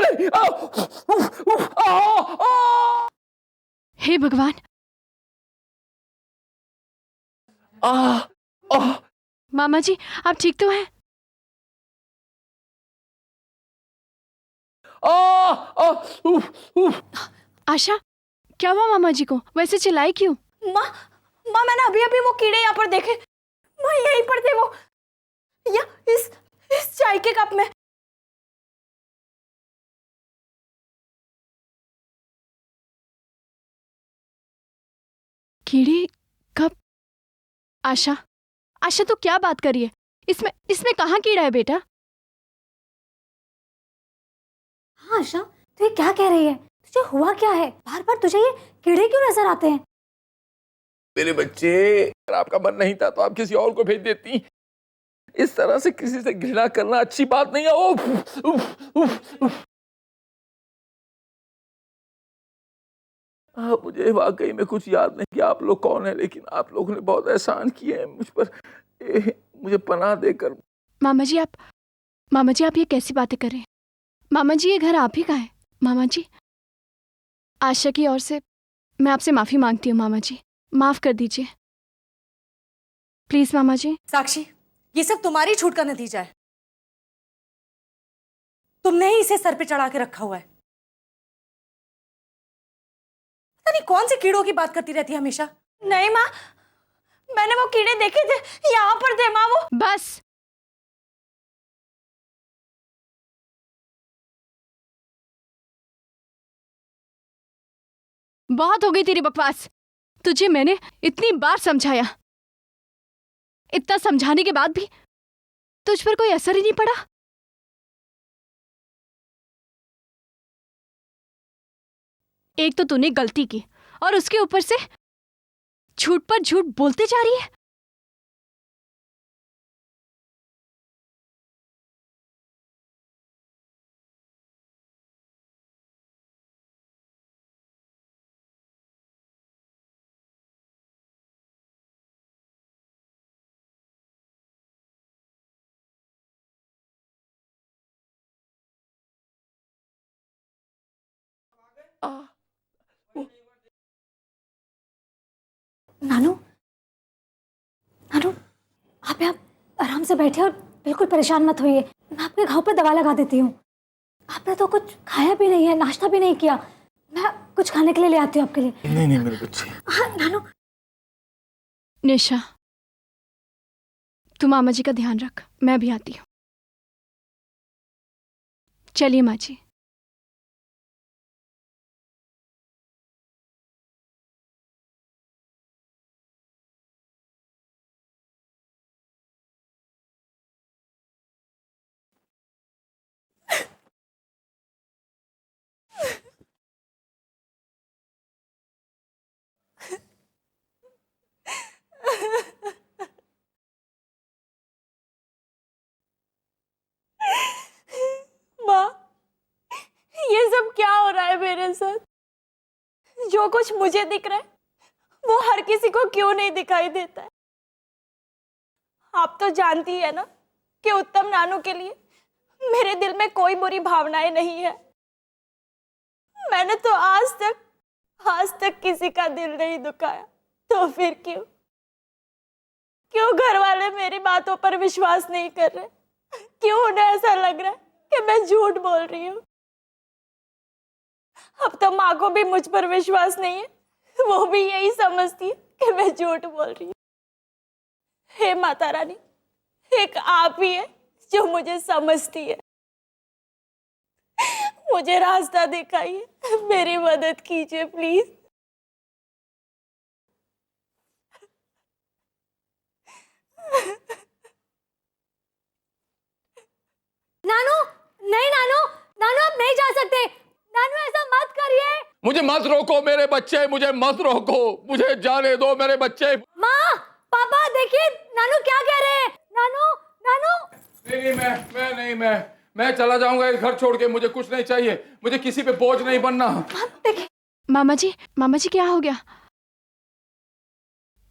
अरे हे भगवान। मामा जी आप ठीक तो हैं? आशा क्या हुआ मामा जी को? वैसे चिल्लाई क्यों? माँ माँ मैंने अभी अभी वो कीड़े यहाँ पर देखे। माँ यहीं पर थे वो, या इस चाय के कप में। कीड़े कब? आशा आशा तो क्या बात कर रही है? इसमें इसमें कहाँ कीड़ा है बेटा? हाँ आशा तू ये क्या कह रही है? तुझे हुआ क्या है? बार बार तुझे ये कीड़े क्यों नजर आते हैं? मेरे बच्चे, अगर आपका मन नहीं था तो आप किसी और को भेज देती। इस तरह से किसी से घृणा करना अच्छी बात नहीं है। उफ, उफ, उफ, उफ। मुझे वाकई में कुछ याद नहीं कि आप लोग कौन है, लेकिन आप लोगों ने बहुत एहसान किए हैं मुझ पर, मुझे पनाह देकर। मामा जी आप ये कैसी बातें कर रहे हैं? मामा जी ये घर आप ही का है। मामा जी आशा की ओर से मैं आपसे माफी मांगती हूँ। मामा जी माफ कर दीजिए प्लीज। मामा जी साक्षी ये सब तुम्हारी छूट का नतीजा है। तुमने ही इसे सर पे चढ़ा के रखा हुआ है। पता नहीं कौन से कीड़ों की बात करती रहती है हमेशा। नहीं माँ, मैंने वो कीड़े देखे थे, यहाँ पर थे माँ वो। बस बहुत हो गई तेरी बकवास। तुझे मैंने इतनी बार समझाया, इतना समझाने के बाद भी तुझ पर कोई असर ही नहीं पड़ा। एक तो तूने गलती की और उसके ऊपर से झूठ पर झूठ बोलते जा रही है। नानू नानू आप यहाँ आराम से बैठे और बिल्कुल परेशान मत होइए। मैं आपके घाव पर दवा लगा देती हूँ। आपने तो कुछ खाया भी नहीं है, नाश्ता भी नहीं किया। मैं कुछ खाने के लिए ले आती हूँ आपके लिए। नहीं नहीं मेरे बच्चे। हाँ नानू। निशा तू मामा जी का ध्यान रख, मैं भी आती हूँ। चलिए माँ जी। माँ ये सब क्या हो रहा है मेरे साथ? जो कुछ मुझे दिख रहा है वो हर किसी को क्यों नहीं दिखाई देता है? आप तो जानती है ना कि उत्तम नानू के लिए मेरे दिल में कोई बुरी भावनाएं नहीं है। मैंने तो आज तक किसी का दिल नहीं दुखाया, तो फिर क्यों घर वाले मेरी बातों पर विश्वास नहीं कर रहे? क्यों उन्हें ऐसा लग रहा है कि मैं झूठ बोल रही हूँ? अब तो माँ को भी मुझ पर विश्वास नहीं है, वो भी यही समझती है कि मैं झूठ बोल रही हूँ। हे माता रानी, एक आप ही है जो मुझे समझती है। मुझे रास्ता दिखाइए, मेरी मदद कीजिए प्लीज। नानू नहीं, नानू नानू आप नहीं जा सकते। नानू ऐसा मत करिए। मुझे मत रोको मेरे बच्चे, मुझे मत रोको, मुझे जाने दो मेरे बच्चे। माँ पापा देखिए नानू क्या कह रहे हैं। नानू नानू नहीं, मैं चला जाऊंगा इस घर छोड़ के। मुझे कुछ नहीं चाहिए, मुझे किसी पे बोझ नहीं बनना। मामा जी क्या हो गया?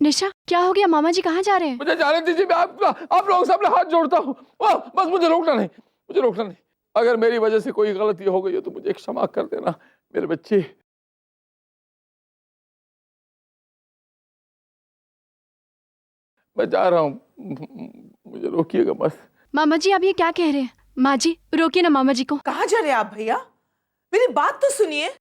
निशा क्या हो गया? मामा जी कहाँ जा रहे हैं? मुझे जाने दीजिए, मैं आप लोगों से अपने हाथ जोड़ता हूँ। बस मुझे रोकना नहीं। अगर मेरी वजह से कोई गलती हो गई हो तो मुझे क्षमा कर देना मेरे बच्चे। मैं जा रहा हूँ, मुझे रोकिएगा मत। मामा जी आप ये क्या कह रहे हैं? माँ जी रोकिए ना मामा जी को। कहाँ जा रहे हैं आप भैया? मेरी बात तो सुनिए।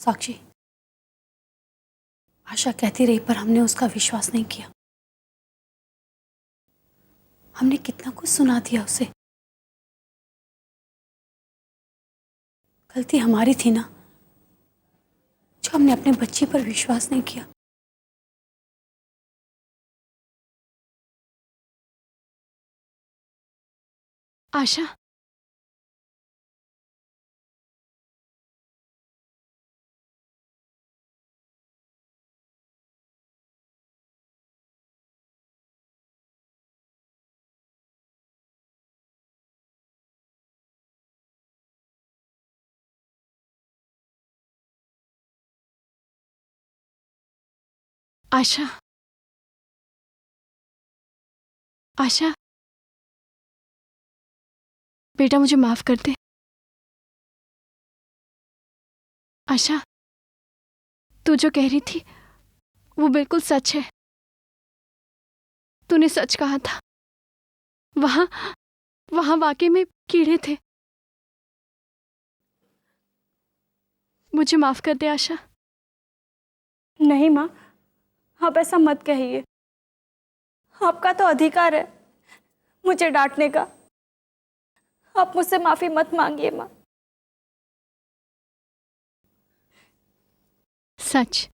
साक्षी, आशा कहती रही पर हमने उसका विश्वास नहीं किया। हमने कितना कुछ सुना दिया उसे। गलती हमारी थी ना, जो हमने अपने बच्ची पर विश्वास नहीं किया। आशा आशा आशा बेटा मुझे माफ कर दे। आशा तू जो कह रही थी वो बिल्कुल सच है। तूने सच कहा था। वहां वहां वाकई में कीड़े थे। मुझे माफ कर दे आशा। नहीं माँ, आप ऐसा मत कहिए। आपका तो अधिकार है मुझे डांटने का। आप मुझसे माफी मत मांगिए माँ। सच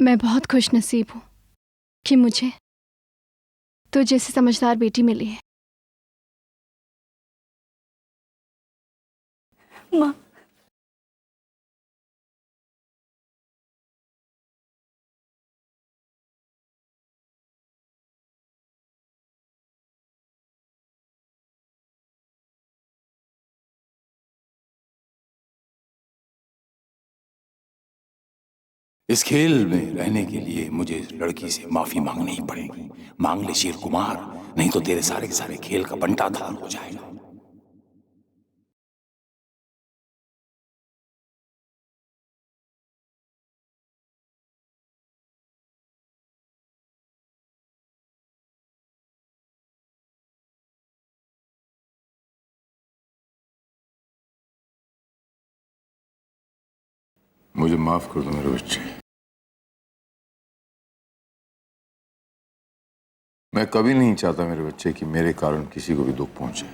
मैं बहुत खुश नसीब हूं कि मुझे तो जैसी समझदार बेटी मिली है। माँ, इस खेल में रहने के लिए मुझे लड़की से माफी मांगनी ही पड़ेगी। मांग ले शेर कुमार, नहीं तो तेरे सारे के सारे खेल का बंटाधार हो जाएगा। मुझे माफ कर दो मेरे बच्चे। मैं कभी नहीं चाहता मेरे बच्चे कि मेरे कारण किसी को भी दुख पहुंचे।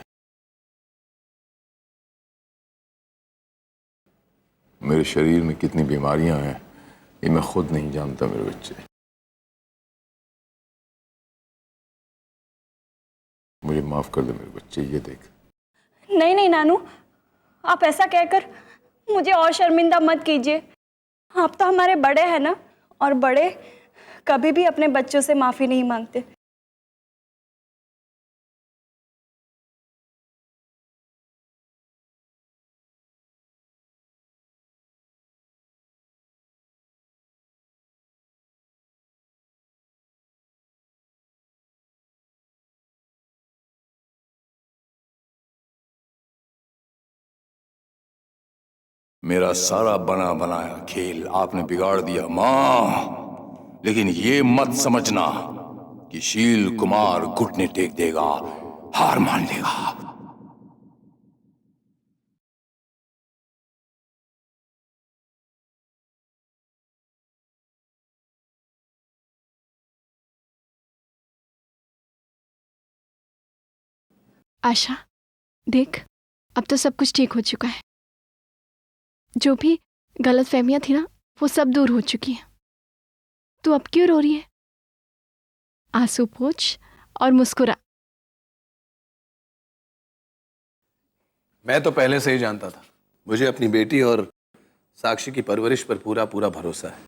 मेरे शरीर में कितनी बीमारियां हैं ये मैं खुद नहीं जानता मेरे बच्चे। मुझे माफ कर दो मेरे बच्चे। ये देख। नहीं नहीं नानू, आप ऐसा कहकर मुझे और शर्मिंदा मत कीजिए। आप तो हमारे बड़े हैं ना, और बड़े कभी भी अपने बच्चों से माफी नहीं मांगते। मेरा सारा बना बनाया खेल आपने बिगाड़ दिया मां। लेकिन ये मत समझना कि शील कुमार घुटने टेक देगा, हार मान लेगा। आशा, देख, अब तो सब कुछ ठीक हो चुका है। जो भी गलतफहमियां थी ना, वो सब दूर हो चुकी हैं। तू अब क्यों रो रही है? आंसू पोंछ और मुस्कुरा। मैं तो पहले से ही जानता था, मुझे अपनी बेटी और साक्षी की परवरिश पर पूरा पूरा भरोसा है।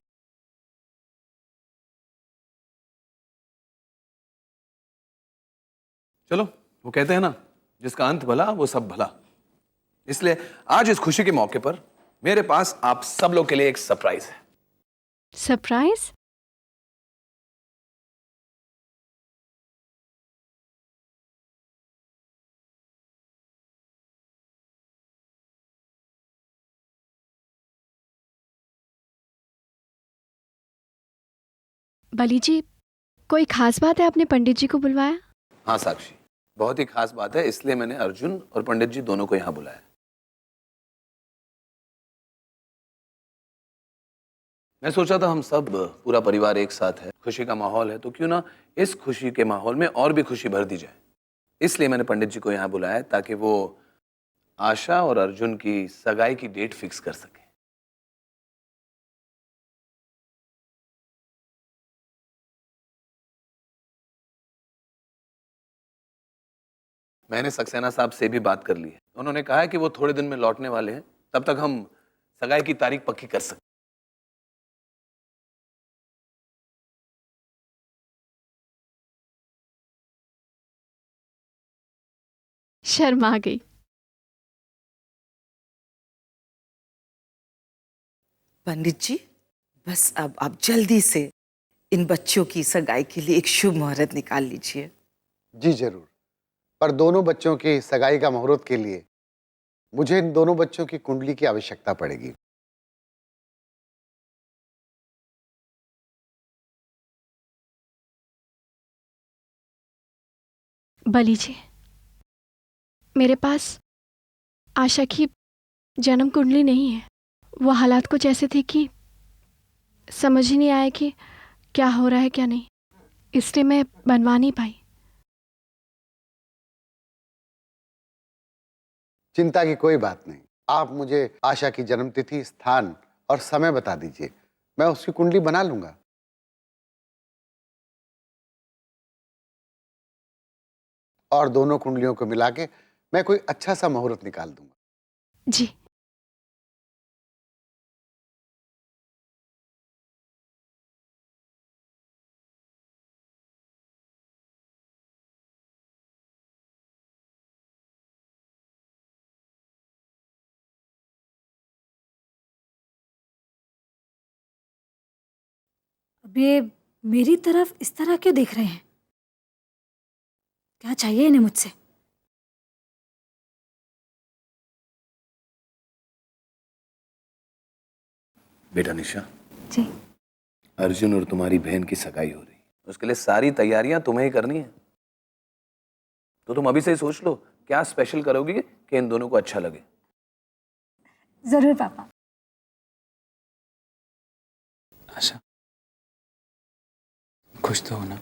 चलो, वो कहते हैं ना, जिसका अंत भला वो सब भला। इसलिए आज इस खुशी के मौके पर मेरे पास आप सब लोग के लिए एक सरप्राइज है। सरप्राइज? बली जी, कोई खास बात है आपने पंडित जी को बुलवाया? हाँ साक्षी, बहुत ही खास बात है, इसलिए मैंने अर्जुन और पंडित जी दोनों को यहां बुलाया। मैं सोचा था हम सब पूरा परिवार एक साथ है, खुशी का माहौल है, तो क्यों ना इस खुशी के माहौल में और भी खुशी भर दी जाए। इसलिए मैंने पंडित जी को यहाँ बुलाया ताकि वो आशा और अर्जुन की सगाई की डेट फिक्स कर सके। मैंने सक्सेना साहब से भी बात कर ली है, उन्होंने कहा है कि वो थोड़े दिन में लौटने वाले हैं, तब तक हम सगाई की तारीख पक्की कर सकते। शर्मा गई। पंडित जी, बस अब आप जल्दी से इन बच्चों की सगाई के लिए एक शुभ मुहूर्त निकाल लीजिए। जी जरूर, पर दोनों बच्चों की सगाई का मुहूर्त के लिए मुझे इन दोनों बच्चों की कुंडली की आवश्यकता पड़ेगी। बली जी, मेरे पास आशा की जन्म कुंडली नहीं है। वो हालात कुछ ऐसे थे कि समझ ही नहीं आया कि क्या हो रहा है क्या नहीं, इसलिए मैं बनवा नहीं पाई। चिंता की कोई बात नहीं, आप मुझे आशा की जन्मतिथि, स्थान और समय बता दीजिए, मैं उसकी कुंडली बना लूंगा। और दोनों कुंडलियों को मिला के मैं कोई अच्छा सा मुहूर्त निकाल दूंगा। जी। अब ये मेरी तरफ इस तरह क्यों देख रहे हैं? क्या चाहिए इन्हें मुझसे? बेटा निशा जी। अर्जुन और तुम्हारी बहन की सगाई हो रही, उसके लिए सारी तैयारियां तुम्हें ही करनी है। तो तुम अभी से ही सोच लो क्या स्पेशल करोगी कि इन दोनों को अच्छा लगे। जरूर पापा। आशा, खुश तो हो ना?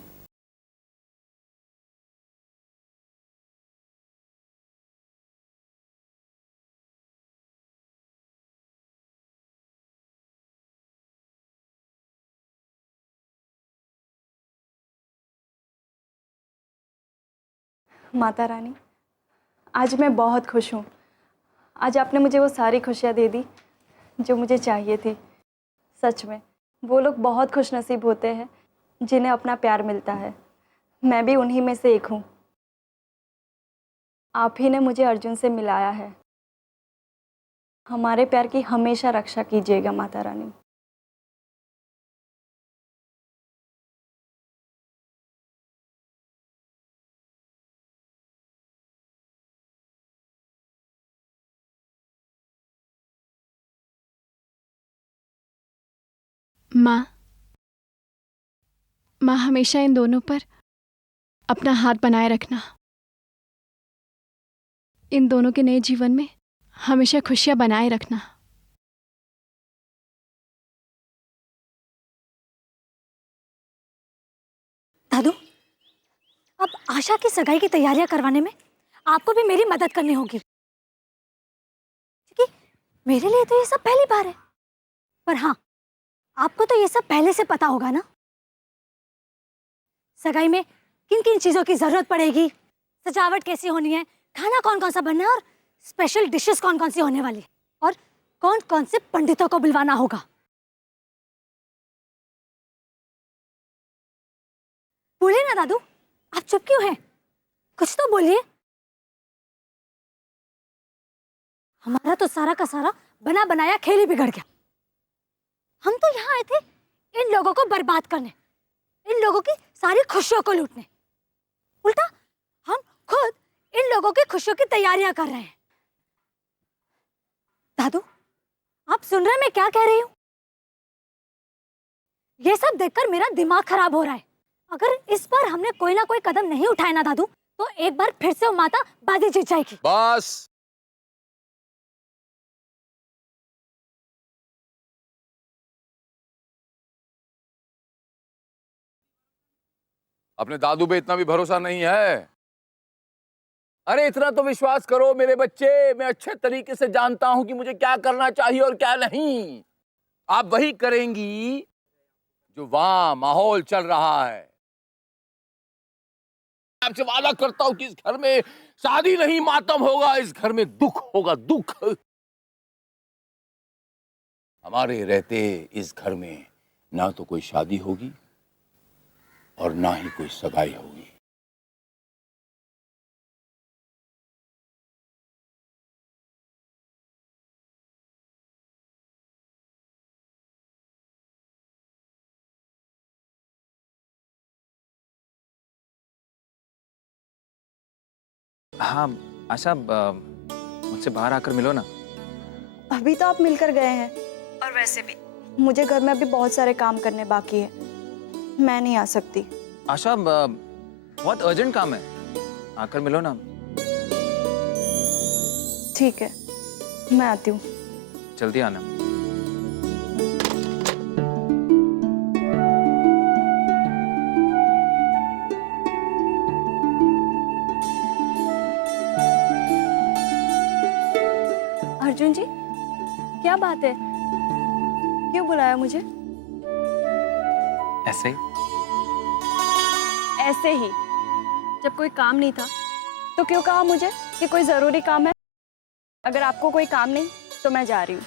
माता रानी, आज मैं बहुत खुश हूँ। आज आपने मुझे वो सारी खुशियाँ दे दी जो मुझे चाहिए थी। सच में वो लोग बहुत खुशनसीब होते हैं जिन्हें अपना प्यार मिलता है। मैं भी उन्हीं में से एक हूँ। आप ही ने मुझे अर्जुन से मिलाया है। हमारे प्यार की हमेशा रक्षा कीजिएगा माता रानी। माँ, माँ हमेशा इन दोनों पर अपना हाथ बनाए रखना। इन दोनों के नए जीवन में हमेशा खुशियां बनाए रखना। दादू, अब आशा की सगाई की तैयारियां करवाने में आपको भी मेरी मदद करनी होगी, क्योंकि मेरे लिए तो ये सब पहली बार है। पर हाँ, आपको तो ये सब पहले से पता होगा ना, सगाई में किन किन चीजों की जरूरत पड़ेगी, सजावट कैसी होनी है, खाना कौन कौन सा बनना है और स्पेशल डिशेस कौन कौन सी होने वाली है, और कौन कौन से पंडितों को बुलवाना होगा। बोलिए ना दादू, आप चुप क्यों हैं? कुछ तो बोलिए। हमारा तो सारा का सारा बना बनाया खेल ही बिगड़ गया। हम तो यहाँ आए थे इन लोगों को बर्बाद करने, इन लोगों की सारी खुशियों को लूटने। उल्टा हम खुद इन लोगों की खुशियों की तैयारियां कर रहे हैं। दादू, आप सुन रहे हैं मैं क्या कह रही हूँ? ये सब देखकर मेरा दिमाग खराब हो रहा है। अगर इस बार हमने कोई ना कोई कदम नहीं उठाया ना दादू, तो एक बार फिर से वो माता बाजी जीत जाएगी। बस, अपने दादू पे इतना भी भरोसा नहीं है। अरे इतना तो विश्वास करो मेरे बच्चे, मैं अच्छे तरीके से जानता हूं कि मुझे क्या करना चाहिए और क्या नहीं। आप वही करेंगी जो वहां माहौल चल रहा है। आपसे वादा करता हूं कि इस घर में शादी नहीं मातम होगा, इस घर में दुख होगा, दुख। हमारे रहते इस घर में ना तो कोई शादी होगी और ना ही कोई सगाई होगी। हाँ आशा, मुझसे बाहर आकर मिलो ना। अभी तो आप मिलकर गए हैं, और वैसे भी मुझे घर में अभी बहुत सारे काम करने बाकी है, मैं नहीं आ सकती। आशा, बहुत अर्जेंट काम है, आकर मिलो ना। ठीक है, मैं आती हूँ। जल्दी आना। अर्जुन जी, क्या बात है? क्यों बुलाया मुझे? ऐसे ही। ऐसे ही? जब कोई काम नहीं था तो क्यों कहा मुझे कि कोई जरूरी काम है? अगर आपको कोई काम नहीं तो मैं जा रही हूँ।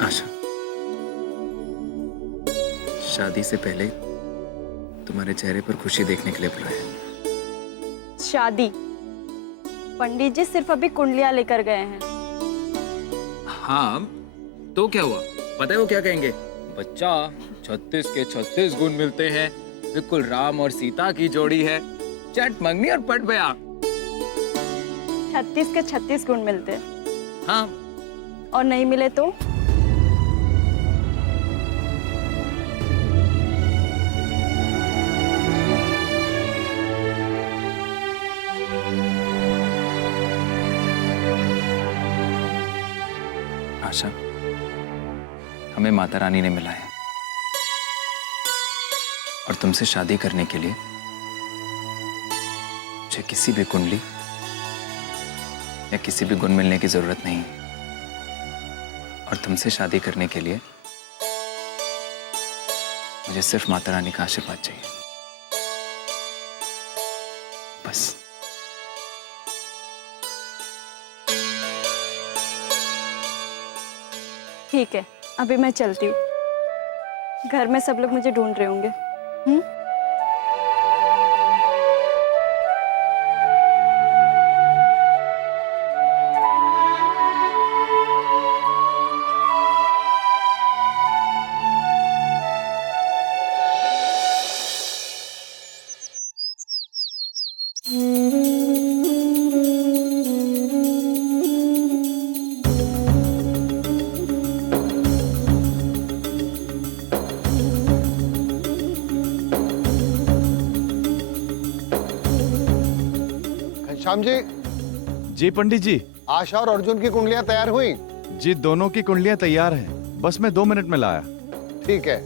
आशा, शादी से पहले तुम्हारे चेहरे पर खुशी देखने के लिए बुलाया। शादी? पंडित जी सिर्फ अभी कुंडलियां लेकर गए हैं। हाँ, तो क्या हुआ? पता है वो क्या कहेंगे? बच्चा, 36 के 36 गुण मिलते हैं, बिल्कुल राम और सीता की जोड़ी है, चट मंगनी और पट ब्याह। 36 के 36 गुण मिलते हैं? हाँ। और नहीं मिले तो? आशा, हमें माता रानी ने मिला है और तुमसे शादी करने के लिए मुझे किसी भी कुंडली या किसी भी गुण मिलने की जरूरत नहीं है। और तुमसे शादी करने के लिए मुझे सिर्फ माता रानी का आशीर्वाद चाहिए, बस। ठीक है, अभी मैं चलती हूँ। घर में सब लोग मुझे ढूंढ रहे होंगे। श्याम जी। जी पंडित जी। आशा और अर्जुन की कुंडलियां तैयार हुई? जी दोनों की कुंडलियां तैयार हैं, बस मैं 2 मिनट में लाया। ठीक है।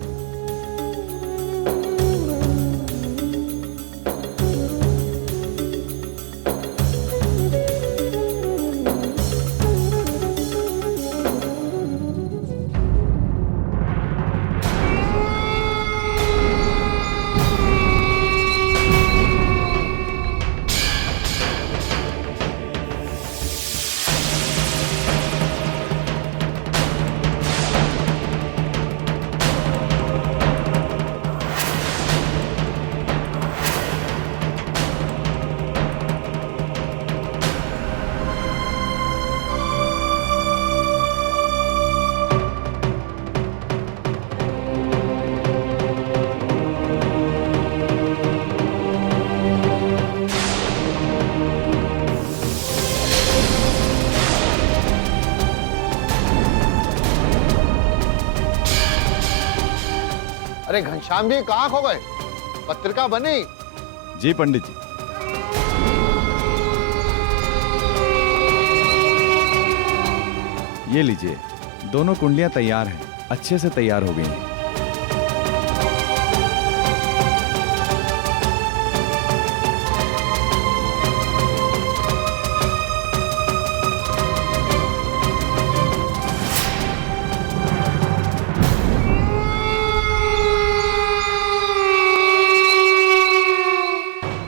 अरे घनश्याम जी, कहाँ खो गए? पत्रिका बनी? जी पंडित जी। ये लीजिए, दोनों कुंडलियां तैयार हैं, अच्छे से तैयार हो गई हैं।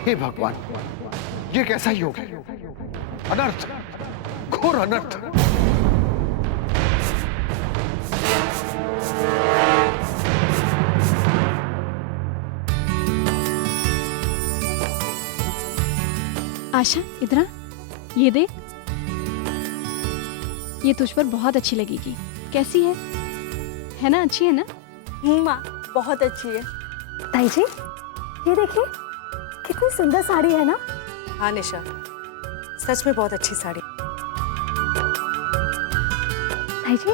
हे भगवान, ये कैसा योग है? अनर्थ, घोर अनर्थ। आशा, इधर आ, ये देख, ये तुझ पर बहुत अच्छी लगेगी। कैसी है ना? अच्छी है ना? माँ, बहुत अच्छी है। ताई जी, ये देखिए, कितनी सुंदर साड़ी है ना? हाँ निशा, सच में बहुत अच्छी साड़ी। ताई जी,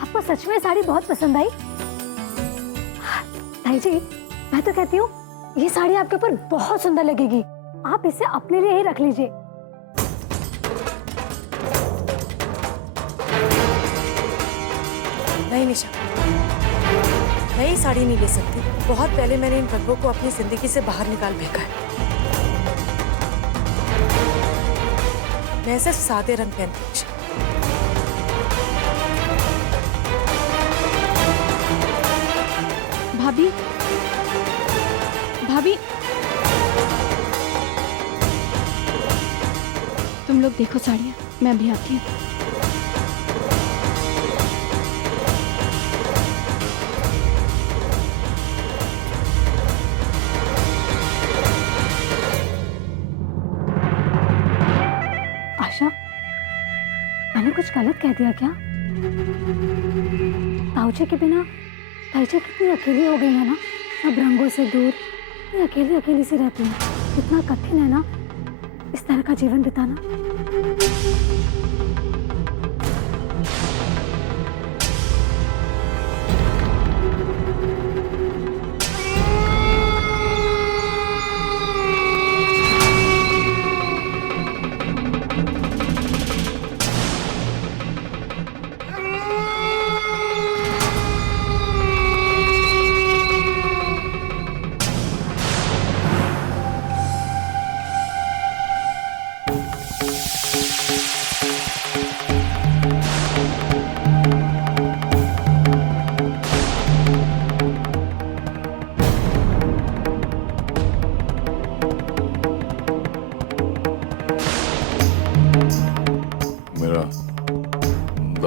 आपको सच में साड़ी बहुत पसंद आई? ताई जी, मैं तो कहती हूँ ये साड़ी आपके ऊपर बहुत सुंदर लगेगी। आप इसे अपने लिए ही रख लीजिए। नहीं निशा, मैं ये साड़ी नहीं ले सकती। बहुत पहले मैंने इन रंगों को अपनी जिंदगी से बाहर निकाल फेंका है। मैं सिर्फ सादे रंग पहनती हूँ। भाभी, भाभी, तुम लोग देखो साड़ियाँ, मैं अभी आती हूँ। आशा, मैंने कुछ गलत कह दिया क्या? ताऊजी के बिना ताईजी कितनी अकेली हो गई है ना, सब रंगों से दूर, अकेली अकेली सी रहती है। कितना कठिन है ना इस तरह का जीवन बिताना।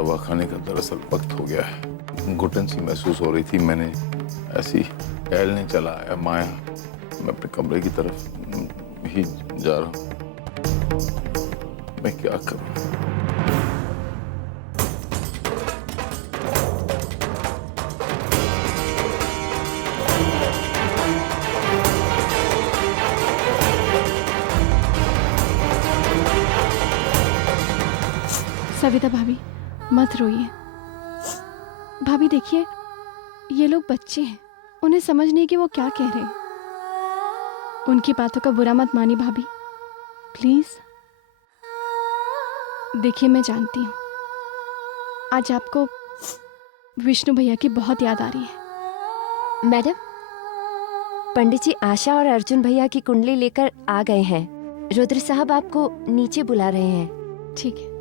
दवा खाने का दरअसल वक्त हो गया है। घुटन सी महसूस हो रही थी, मैंने ऐसी टहलने चला आया। माया, मैं अपने कमरे की तरफ ही जा रहा हूँ। मैं क्या करूँ? सविता भाभी, मत रोइए। भाभी देखिए, ये लोग बच्चे हैं, उन्हें समझ नहीं कि वो क्या कह रहे हैं। उनकी बातों का बुरा मत मानिए भाभी, प्लीज। देखिए, मैं जानती हूँ आज आपको विष्णु भैया की बहुत याद आ रही है। मैडम, पंडित जी आशा और अर्जुन भैया की कुंडली लेकर आ गए हैं। रुद्र साहब आपको नीचे बुला रहे हैं। ठीक है।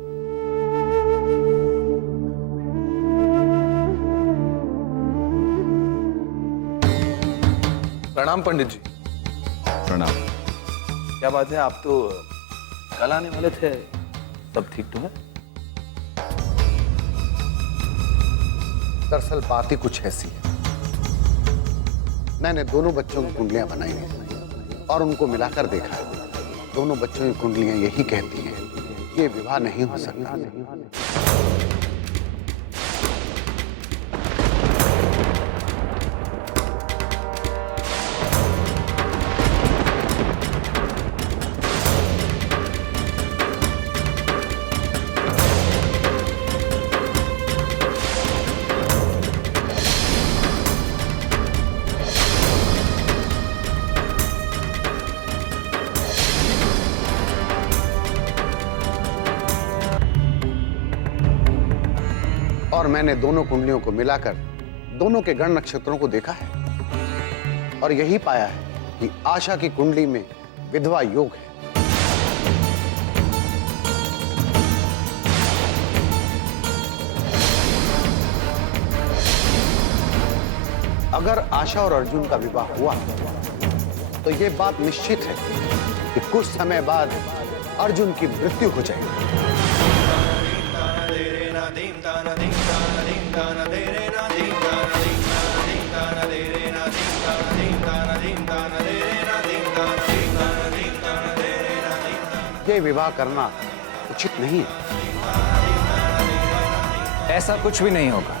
प्रणाम पंडित जी। प्रणाम। क्या बात है, आप तो कल आने वाले थे, सब ठीक तो है? दरअसल बात ही कुछ ऐसी है। मैंने दोनों बच्चों की कुंडलियां बनाई हैं और उनको मिलाकर देखा है। दोनों बच्चों की कुंडलियां यही कहती हैं कि ये विवाह नहीं हो सकता। और मैंने दोनों कुंडलियों को मिलाकर दोनों के गण नक्षत्रों को देखा है और यही पाया है कि आशा की कुंडली में विधवा योग है। अगर आशा और अर्जुन का विवाह हुआ तो यह बात निश्चित है कि कुछ समय बाद अर्जुन की मृत्यु हो जाएगी। ये विवाह करना उचित नहीं है। ऐसा कुछ भी नहीं होगा।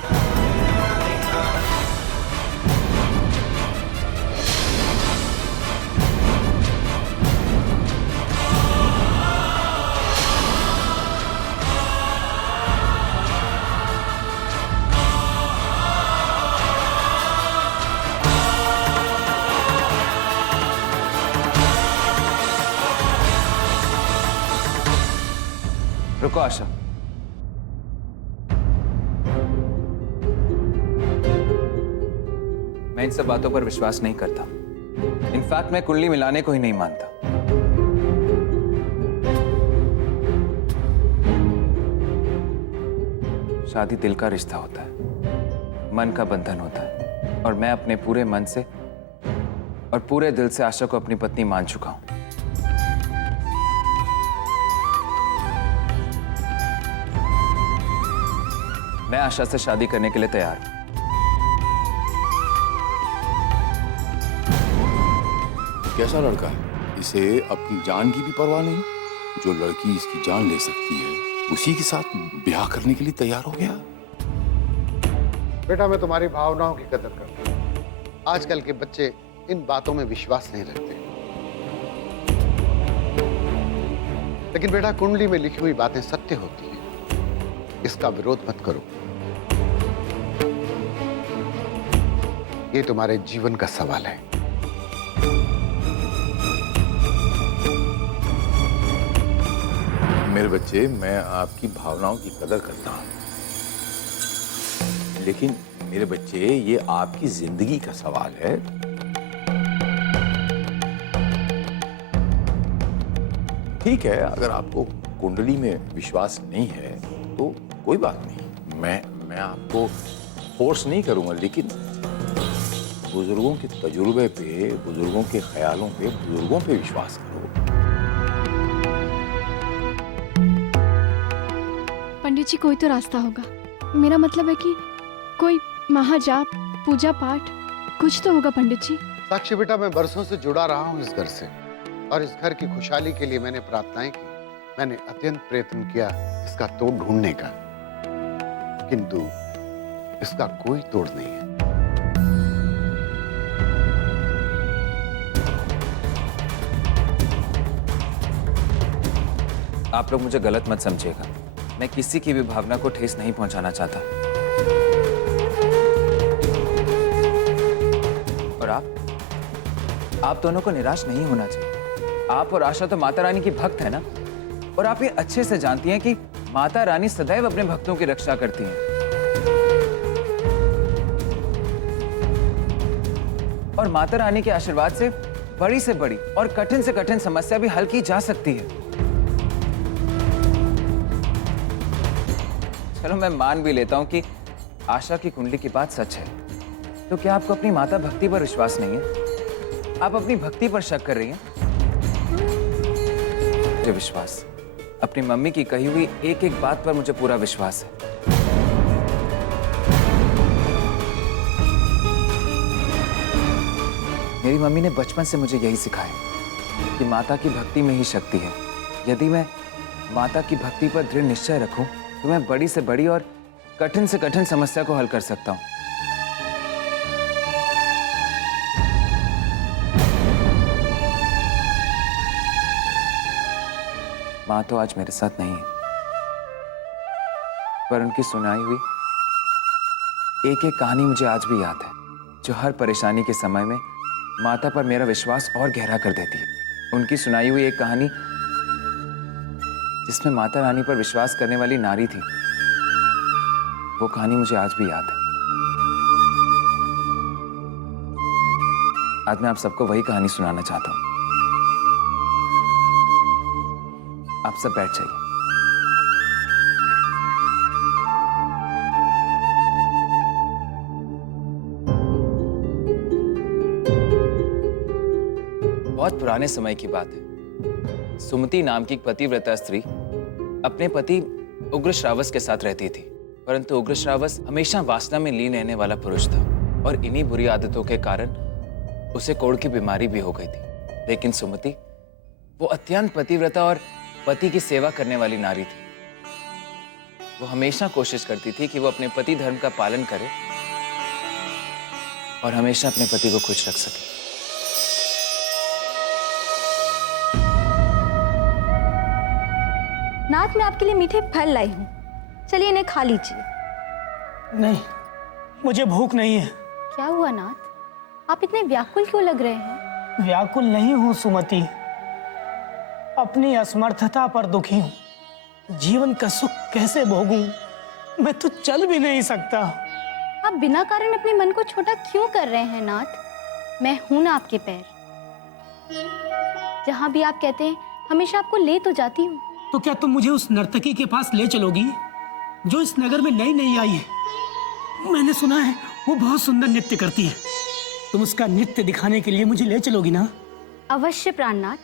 रुको आशा, मैं इन सब बातों पर विश्वास नहीं करता। इनफैक्ट मैं कुंडली मिलाने को ही नहीं मानता। शादी दिल का रिश्ता होता है, मन का बंधन होता है, और मैं अपने पूरे मन से और पूरे दिल से आशा को अपनी पत्नी मान चुका हूं। मैं आशा से शादी करने के लिए तैयार हूं। कैसा लड़का है? इसे अपनी जान की भी परवाह नहीं। जो लड़की इसकी जान ले सकती है उसी के साथ ब्याह करने के लिए तैयार हो गया। बेटा, मैं तुम्हारी भावनाओं की कदर करता हूं। आजकल के बच्चे इन बातों में विश्वास नहीं रखते। लेकिन बेटा, कुंडली में लिखी हुई बातें सत्य होती हैं। इसका विरोध मत करो। ये तुम्हारे जीवन का सवाल है। मेरे बच्चे, मैं आपकी भावनाओं की कदर करता हूं, लेकिन मेरे बच्चे, ये आपकी जिंदगी का सवाल है। ठीक है, अगर आपको कुंडली में विश्वास नहीं है तो कोई बात नहीं। मैं आपको फोर्स नहीं करूंगा, लेकिन बुजुर्गों के तजुर्बे पे, बुजुर्गों के ख्यालों पे, बुजुर्गों पे विश्वास करो। पंडित जी, कोई तो रास्ता होगा। मेरा मतलब है कि कोई महाजाप, पूजा पाठ कुछ तो होगा पंडित जी। साक्षी बेटा, मैं बरसों से जुड़ा रहा हूँ इस घर से, और इस घर की खुशहाली के लिए मैंने प्रार्थनाएं की। मैंने अत्यंत प्रयत्न किया इसका तोड़ ढूंढने का, किंतु इसका कोई तोड़ नहीं है। आप लोग मुझे गलत मत समझिएगा, मैं किसी की भी भावना को ठेस नहीं पहुंचाना चाहता। और आप दोनों को निराश नहीं होना चाहिए। आप और आशा तो माता रानी की भक्त है ना, और आप ये अच्छे से जानती हैं कि माता रानी सदैव अपने भक्तों की रक्षा करती हैं। और माता रानी के आशीर्वाद से बड़ी और कठिन से कठिन समस्या भी हल की जा सकती है। चलो मैं मान भी लेता हूं कि आशा की कुंडली की बात सच है, तो क्या आपको अपनी माता भक्ति पर विश्वास नहीं है? आप अपनी भक्ति पर शक कर रही हैं? मुझे विश्वास, अपनी मम्मी की कही हुई एक एक बात पर मुझे पूरा विश्वास है। मेरी मम्मी ने बचपन से मुझे यही सिखाया कि माता की भक्ति में ही शक्ति है। यदि मैं माता की भक्ति पर दृढ़ निश्चय रखूं, तो मैं बड़ी से बड़ी और कठिन से कठिन समस्या को हल कर सकता हूं। मां तो आज मेरे साथ नहीं है, पर उनकी सुनाई हुई एक एक कहानी मुझे आज भी याद है, जो हर परेशानी के समय में माता पर मेरा विश्वास और गहरा कर देती है। उनकी सुनाई हुई एक कहानी जिसमें माता रानी पर विश्वास करने वाली नारी थी, वो कहानी मुझे आज भी याद है। आज मैं आप सबको वही कहानी सुनाना चाहता हूं। आप सब बैठ जाइए। बहुत पुराने समय की बात है। सुमति नाम की एक पतिव्रता स्त्री अपने पति उग्रश्रावस के साथ रहती थी, परंतु उग्रश्रावस हमेशा वासना में लीन रहने वाला पुरुष था और इन्हीं बुरी आदतों के कारण उसे कोढ़ की बीमारी भी हो गई थी। लेकिन सुमति वो अत्यंत पतिव्रता और पति की सेवा करने वाली नारी थी। वो हमेशा कोशिश करती थी कि वो अपने पति धर्म का पालन करे और हमेशा अपने पति को खुश रख सके। नाथ, मैं आपके लिए मीठे फल लाई हूँ, चलिए इन्हें खा लीजिए। नहीं, मुझे भूख नहीं है। क्या हुआ नाथ, आप इतने व्याकुल क्यों लग रहे हैं? व्याकुल नहीं हूँ सुमति, अपनी असमर्थता पर दुखी हूँ। जीवन का सुख कैसे भोगूं? मैं तो चल भी नहीं सकता। आप बिना कारण अपने मन को छोटा क्यों कर रहे हैं नाथ? मैं हूं ना आपके पैर, जहां भी आप कहते हैं हमेशा आपको ले तो जाती हूँ। तो क्या तुम मुझे उस नर्तकी के पास ले चलोगी जो इस नगर में नई नई आई है? मैंने सुना है वो बहुत सुंदर नृत्य करती है। तुम उसका नृत्य दिखाने के लिए मुझे ले चलोगी ना? अवश्य प्राणनाथ,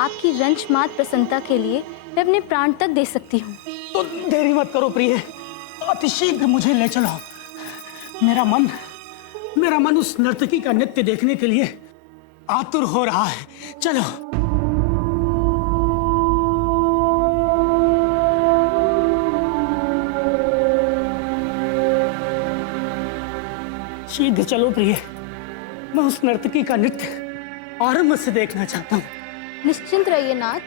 आपकी रंचमात प्रसन्नता के लिए मैं अपने प्राण तक दे सकती हूँ। तो देरी मत करो प्रिय, अतिशीघ्र मुझे ले चलो। मेरा मन उस नर्तकी का नृत्य देखने के लिए आतुर हो रहा है। चलो। शीघ्र चलो प्रिय, मैं उस नर्तकी का नृत्य आरंभ से देखना चाहता हूँ। निश्चिंत रहिए नाथ,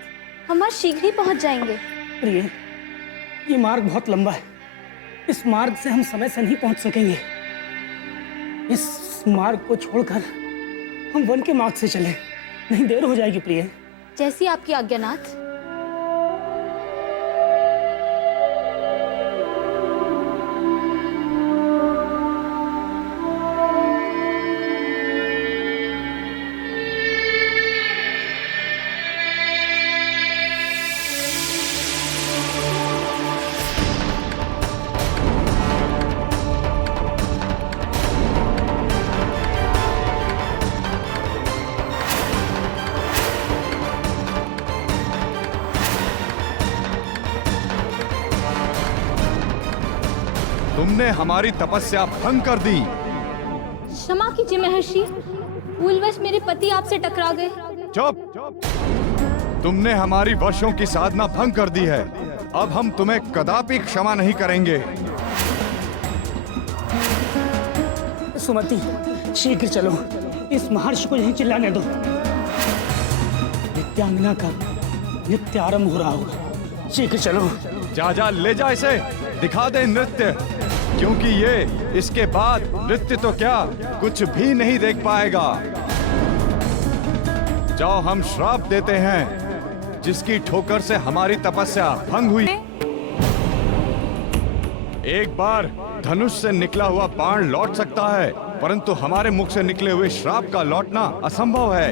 हम आज शीघ्र ही पहुंच जाएंगे। प्रिय, ये मार्ग बहुत लंबा है, इस मार्ग से हम समय से नहीं पहुंच सकेंगे। इस मार्ग को छोड़कर हम वन के मार्ग से चले, नहीं देर हो जाएगी प्रिय। जैसी आपकी आज्ञा नाथ। तुमने हमारी तपस्या भंग कर दी। क्षमा कीजिए महर्षि, भूलवश मेरे पति आपसे टकरा गए। चुप! तुमने हमारी वर्षों की साधना भंग कर दी है। अब हम तुम्हें कदापि क्षमा नहीं करेंगे। सुमति, शीघ्र चलो, इस महर्षि को यहीं चिल्लाने दो। नित्यांगना का नृत्य आरंभ हो रहा होगा, शीघ्र चलो। जा ले जा इसे, दिखा दे नृत्य, क्योंकि ये इसके बाद नृत्य तो क्या कुछ भी नहीं देख पाएगा। जाओ, हम श्राप देते हैं जिसकी ठोकर से हमारी तपस्या भंग हुई। एक बार धनुष से निकला हुआ बाण लौट सकता है, परंतु हमारे मुख से निकले हुए श्राप का लौटना असंभव है।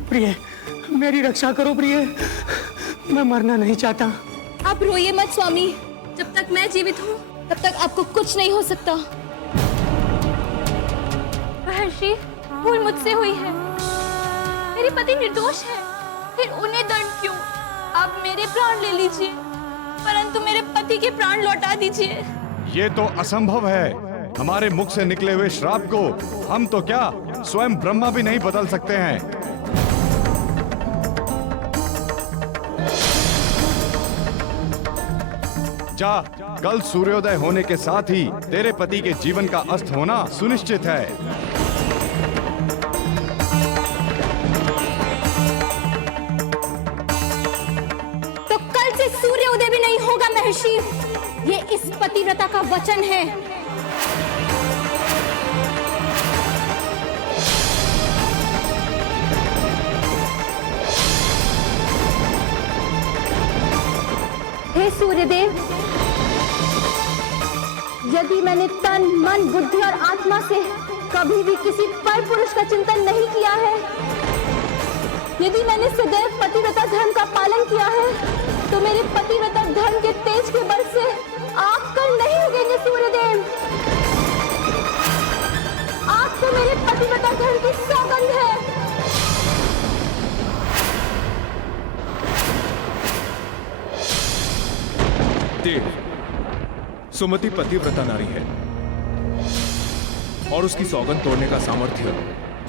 प्रिय, मेरी रक्षा करो प्रिय, मैं मरना नहीं चाहता। आप रोइए मत स्वामी, जब तक मैं जीवित हूँ तब तक आपको कुछ नहीं हो सकता। महर्षि, भूल मुझसे हुई है, मेरे पति निर्दोष है, फिर उन्हें दंड क्यों? आप मेरे प्राण ले लीजिए, परंतु मेरे पति के प्राण लौटा दीजिए। ये तो असंभव है। हमारे मुख से निकले हुए श्राप को हम तो क्या स्वयं ब्रह्मा भी नहीं बदल सकते हैं। जा, कल सूर्योदय होने के साथ ही तेरे पति के जीवन का अस्त होना सुनिश्चित है। तो कल से सूर्योदय भी नहीं होगा महर्षि, ये इस पतिव्रता का वचन है। हे सूर्यदेव, यदि मैंने तन, मन, बुद्धि और आत्मा से कभी भी किसी पर पुरुष का चिंतन नहीं किया है, यदि मैंने सदैव पतिव्रता धर्म का पालन किया है, तो मेरे पतिव्रता धर्म के तेज के बल से आप कल नहीं उगेंगे सूर्यदेव। आपको मेरे पतिव्रता धर्म की सौगंध है। देव, सुमति पतिव्रता नारी है और उसकी सौगंध तोड़ने का सामर्थ्य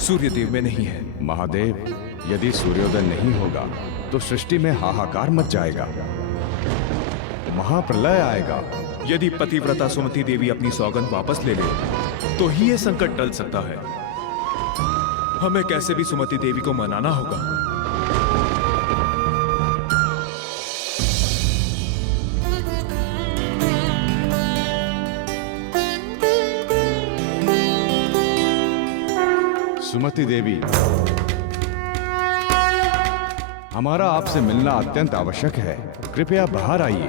सूर्यदेव में नहीं है। महादेव, यदि सूर्योदय नहीं होगा तो सृष्टि में हाहाकार मच जाएगा, महाप्रलय आएगा। यदि पतिव्रता सुमति देवी अपनी सौगंध वापस ले ले तो ही यह संकट टल सकता है। हमें कैसे भी सुमति देवी को मनाना होगा। सुमति देवी, हमारा आपसे मिलना अत्यंत आवश्यक है, कृपया बाहर आइए।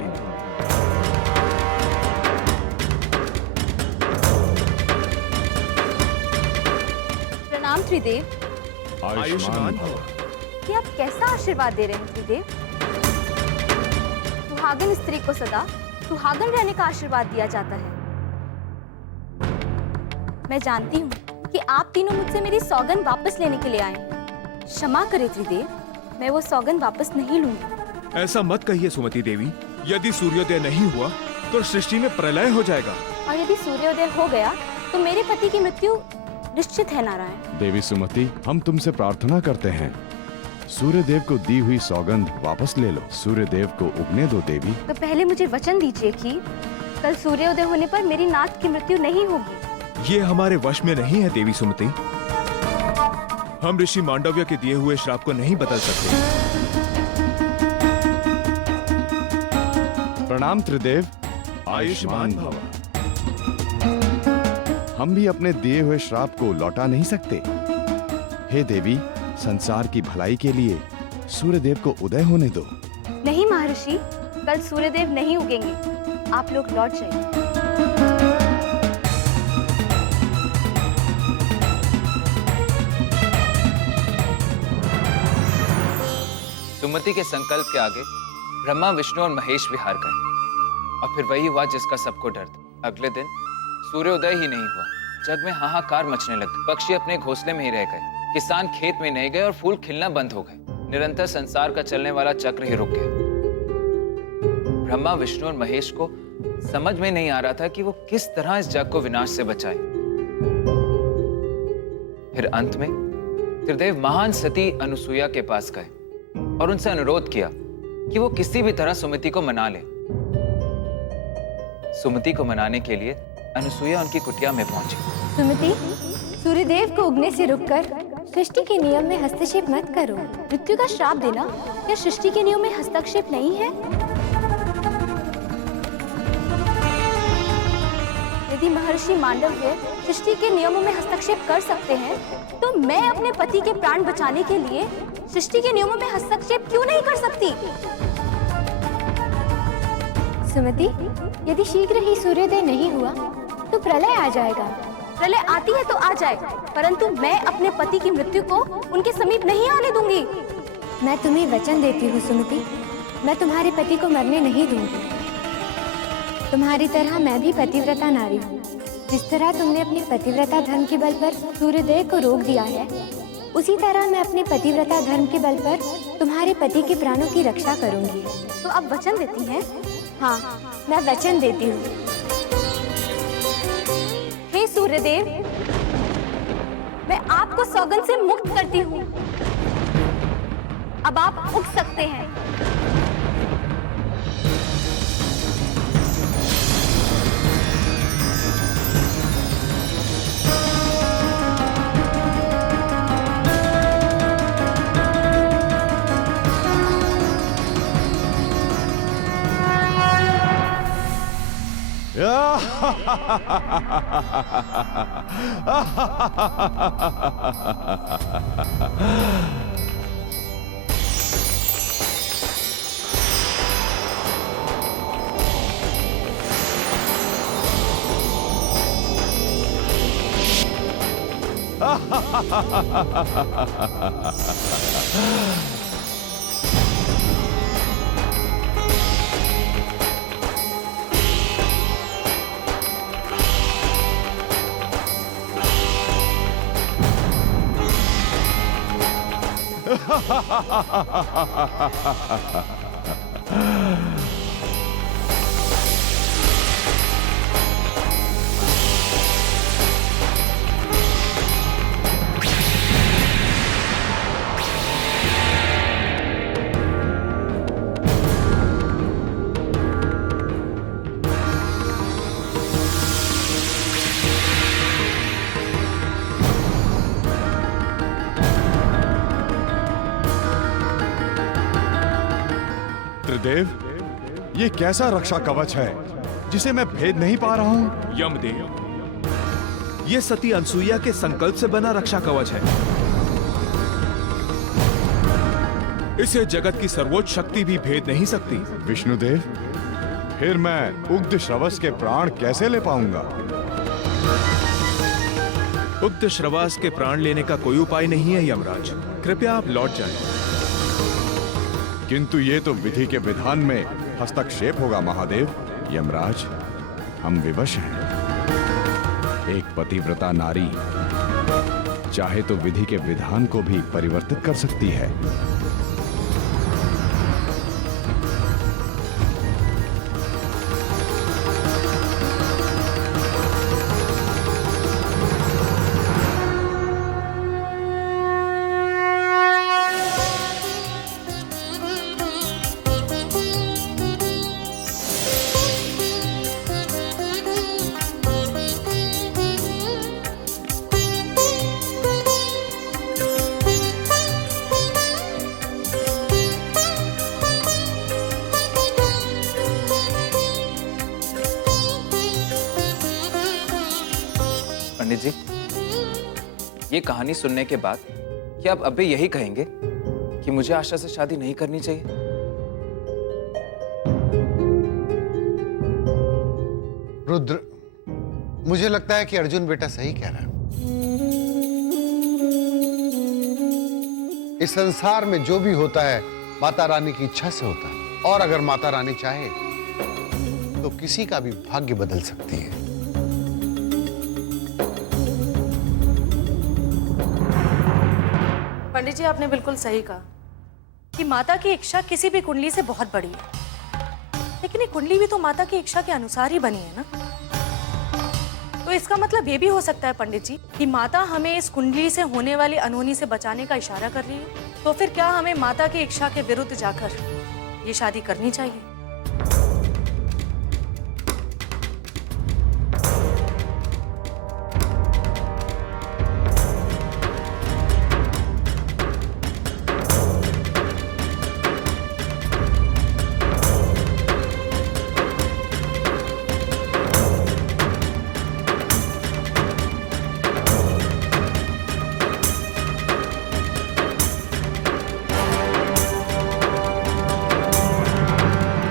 प्रणाम त्रिदेव। आयुष्मान भव। कि आप कैसा आशीर्वाद दे रहे हैं त्रिदेव? सुहागन स्त्री को सदा सुहागन रहने का आशीर्वाद दिया जाता है। मैं जानती हूँ कि आप तीनों मुझसे मेरी सौगंध वापस लेने के लिए आए हैं। क्षमा करें त्रिदेव, मैं वो सौगंध वापस नहीं लूंगी। ऐसा मत कहिए सुमति देवी, यदि सूर्योदय नहीं हुआ तो सृष्टि में प्रलय हो जाएगा। और यदि सूर्योदय हो गया तो मेरे पति की मृत्यु निश्चित है। नारायण। देवी सुमति, हम तुमसे प्रार्थना करते हैं, सूर्यदेव को दी हुई सौगंध वापस ले लो। सूर्यदेव को उगने दो देवी। तो पहले मुझे वचन दीजिए कि कल सूर्योदय होने पर मेरी नाथ की मृत्यु नहीं होगी। ये हमारे वश में नहीं है देवी सुमति। हम ऋषि मांडव्य के दिए हुए श्राप को नहीं बदल सकते। प्रणाम त्रिदेव। आयुष्मान भव। हम भी अपने दिए हुए श्राप को लौटा नहीं सकते। हे देवी, संसार की भलाई के लिए सूर्यदेव को उदय होने दो। नहीं महर्षि, कल सूर्यदेव नहीं उगेंगे, आप लोग लौट जाइए। सुमति के संकल्प के आगे ब्रह्मा, विष्णु और महेश भी हार गए। और फिर वही हुआ जिसका सबको डर था। अगले दिन सूर्योदय ही नहीं हुआ, जग में हाहाकार मचने लगा। पक्षी अपने घोंसले में ही रह गए, किसान खेत में नहीं गए और फूल खिलना बंद हो गए। निरंतर संसार का चलने वाला चक्र ही रुक गया। ब्रह्मा, विष्णु और महेश को समझ में नहीं आ रहा था कि वो किस तरह इस जग को विनाश से बचाए। फिर अंत में त्रिदेव महान सती अनुसुईया के पास गए और उनसे अनुरोध किया कि वो किसी भी तरह सुमति को मना ले। सुमति को मनाने के लिए अनुसुईया उनकी कुटिया में पहुंची। सुमति, सूर्यदेव को उगने से रुककर सृष्टि के नियम में हस्तक्षेप मत करो। मृत्यु का श्राप देना क्या सृष्टि के नियम में हस्तक्षेप नहीं है? यदि महर्षि मांडव्य सृष्टि के नियमों में हस्तक्षेप कर सकते हैं, तो मैं अपने पति के प्राण बचाने के लिए सृष्टि के नियमों में हस्तक्षेप क्यों नहीं कर सकती? सुमति, यदि शीघ्र ही सूर्योदय नहीं हुआ तो प्रलय आ जाएगा। प्रलय आती है तो आ जाए, परंतु मैं अपने पति की मृत्यु को उनके समीप नहीं आने दूंगी। मैं तुम्हें वचन देती हूँ सुमति, मैं तुम्हारे पति को मरने नहीं दूंगी। तुम्हारी तरह मैं भी पतिव्रता नारी हूँ। जिस तरह तुमने अपने पतिव्रता धर्म के बल पर सूर्योदय को रोक दिया है, उसी तरह मैं अपने पतिव्रता धर्म के बल पर तुम्हारे पति के प्राणों की रक्षा करूंगी। तो अब वचन देती हैं? हाँ, मैं वचन देती हूँ। हे सूर्यदेव, मैं आपको सौगंध से मुक्त करती हूँ। अब आप उग सकते हैं। त्रिदेव, ये कैसा रक्षा कवच है जिसे मैं भेद नहीं पा रहा हूं? यमदेव, ये सती अनुसुईया के संकल्प से बना रक्षा कवच है। इसे जगत की सर्वोच्च शक्ति भी भेद नहीं सकती। विष्णुदेव, फिर मैं उग्ध श्रवस के प्राण कैसे ले पाऊंगा? उग्ध श्रवास के प्राण लेने का कोई उपाय नहीं है यमराज, कृपया आप लौट जाएं। किंतु ये तो विधि के विधान में हस्तक्षेप होगा महादेव। यमराज, हम विवश हैं। एक पतिव्रता नारी चाहे तो विधि के विधान को भी परिवर्तित कर सकती है। पंडित जी, ये कहानी सुनने के बाद क्या आप अब भी यही कहेंगे कि मुझे आशा से शादी नहीं करनी चाहिए? रुद्र, मुझे लगता है कि अर्जुन बेटा सही कह रहा है। इस संसार में जो भी होता है माता रानी की इच्छा से होता है, और अगर माता रानी चाहे तो किसी का भी भाग्य बदल सकती है। पंडित जी, आपने बिल्कुल सही कहा कि माता की इच्छा किसी भी कुंडली से बहुत बड़ी है। लेकिन ये कुंडली भी तो माता की इच्छा के अनुसार ही बनी है ना। तो इसका मतलब ये भी हो सकता है पंडित जी कि माता हमें इस कुंडली से होने वाली अनहोनी से बचाने का इशारा कर रही है। तो फिर क्या हमें माता की इच्छा के विरुद्ध जाकर ये शादी करनी चाहिए?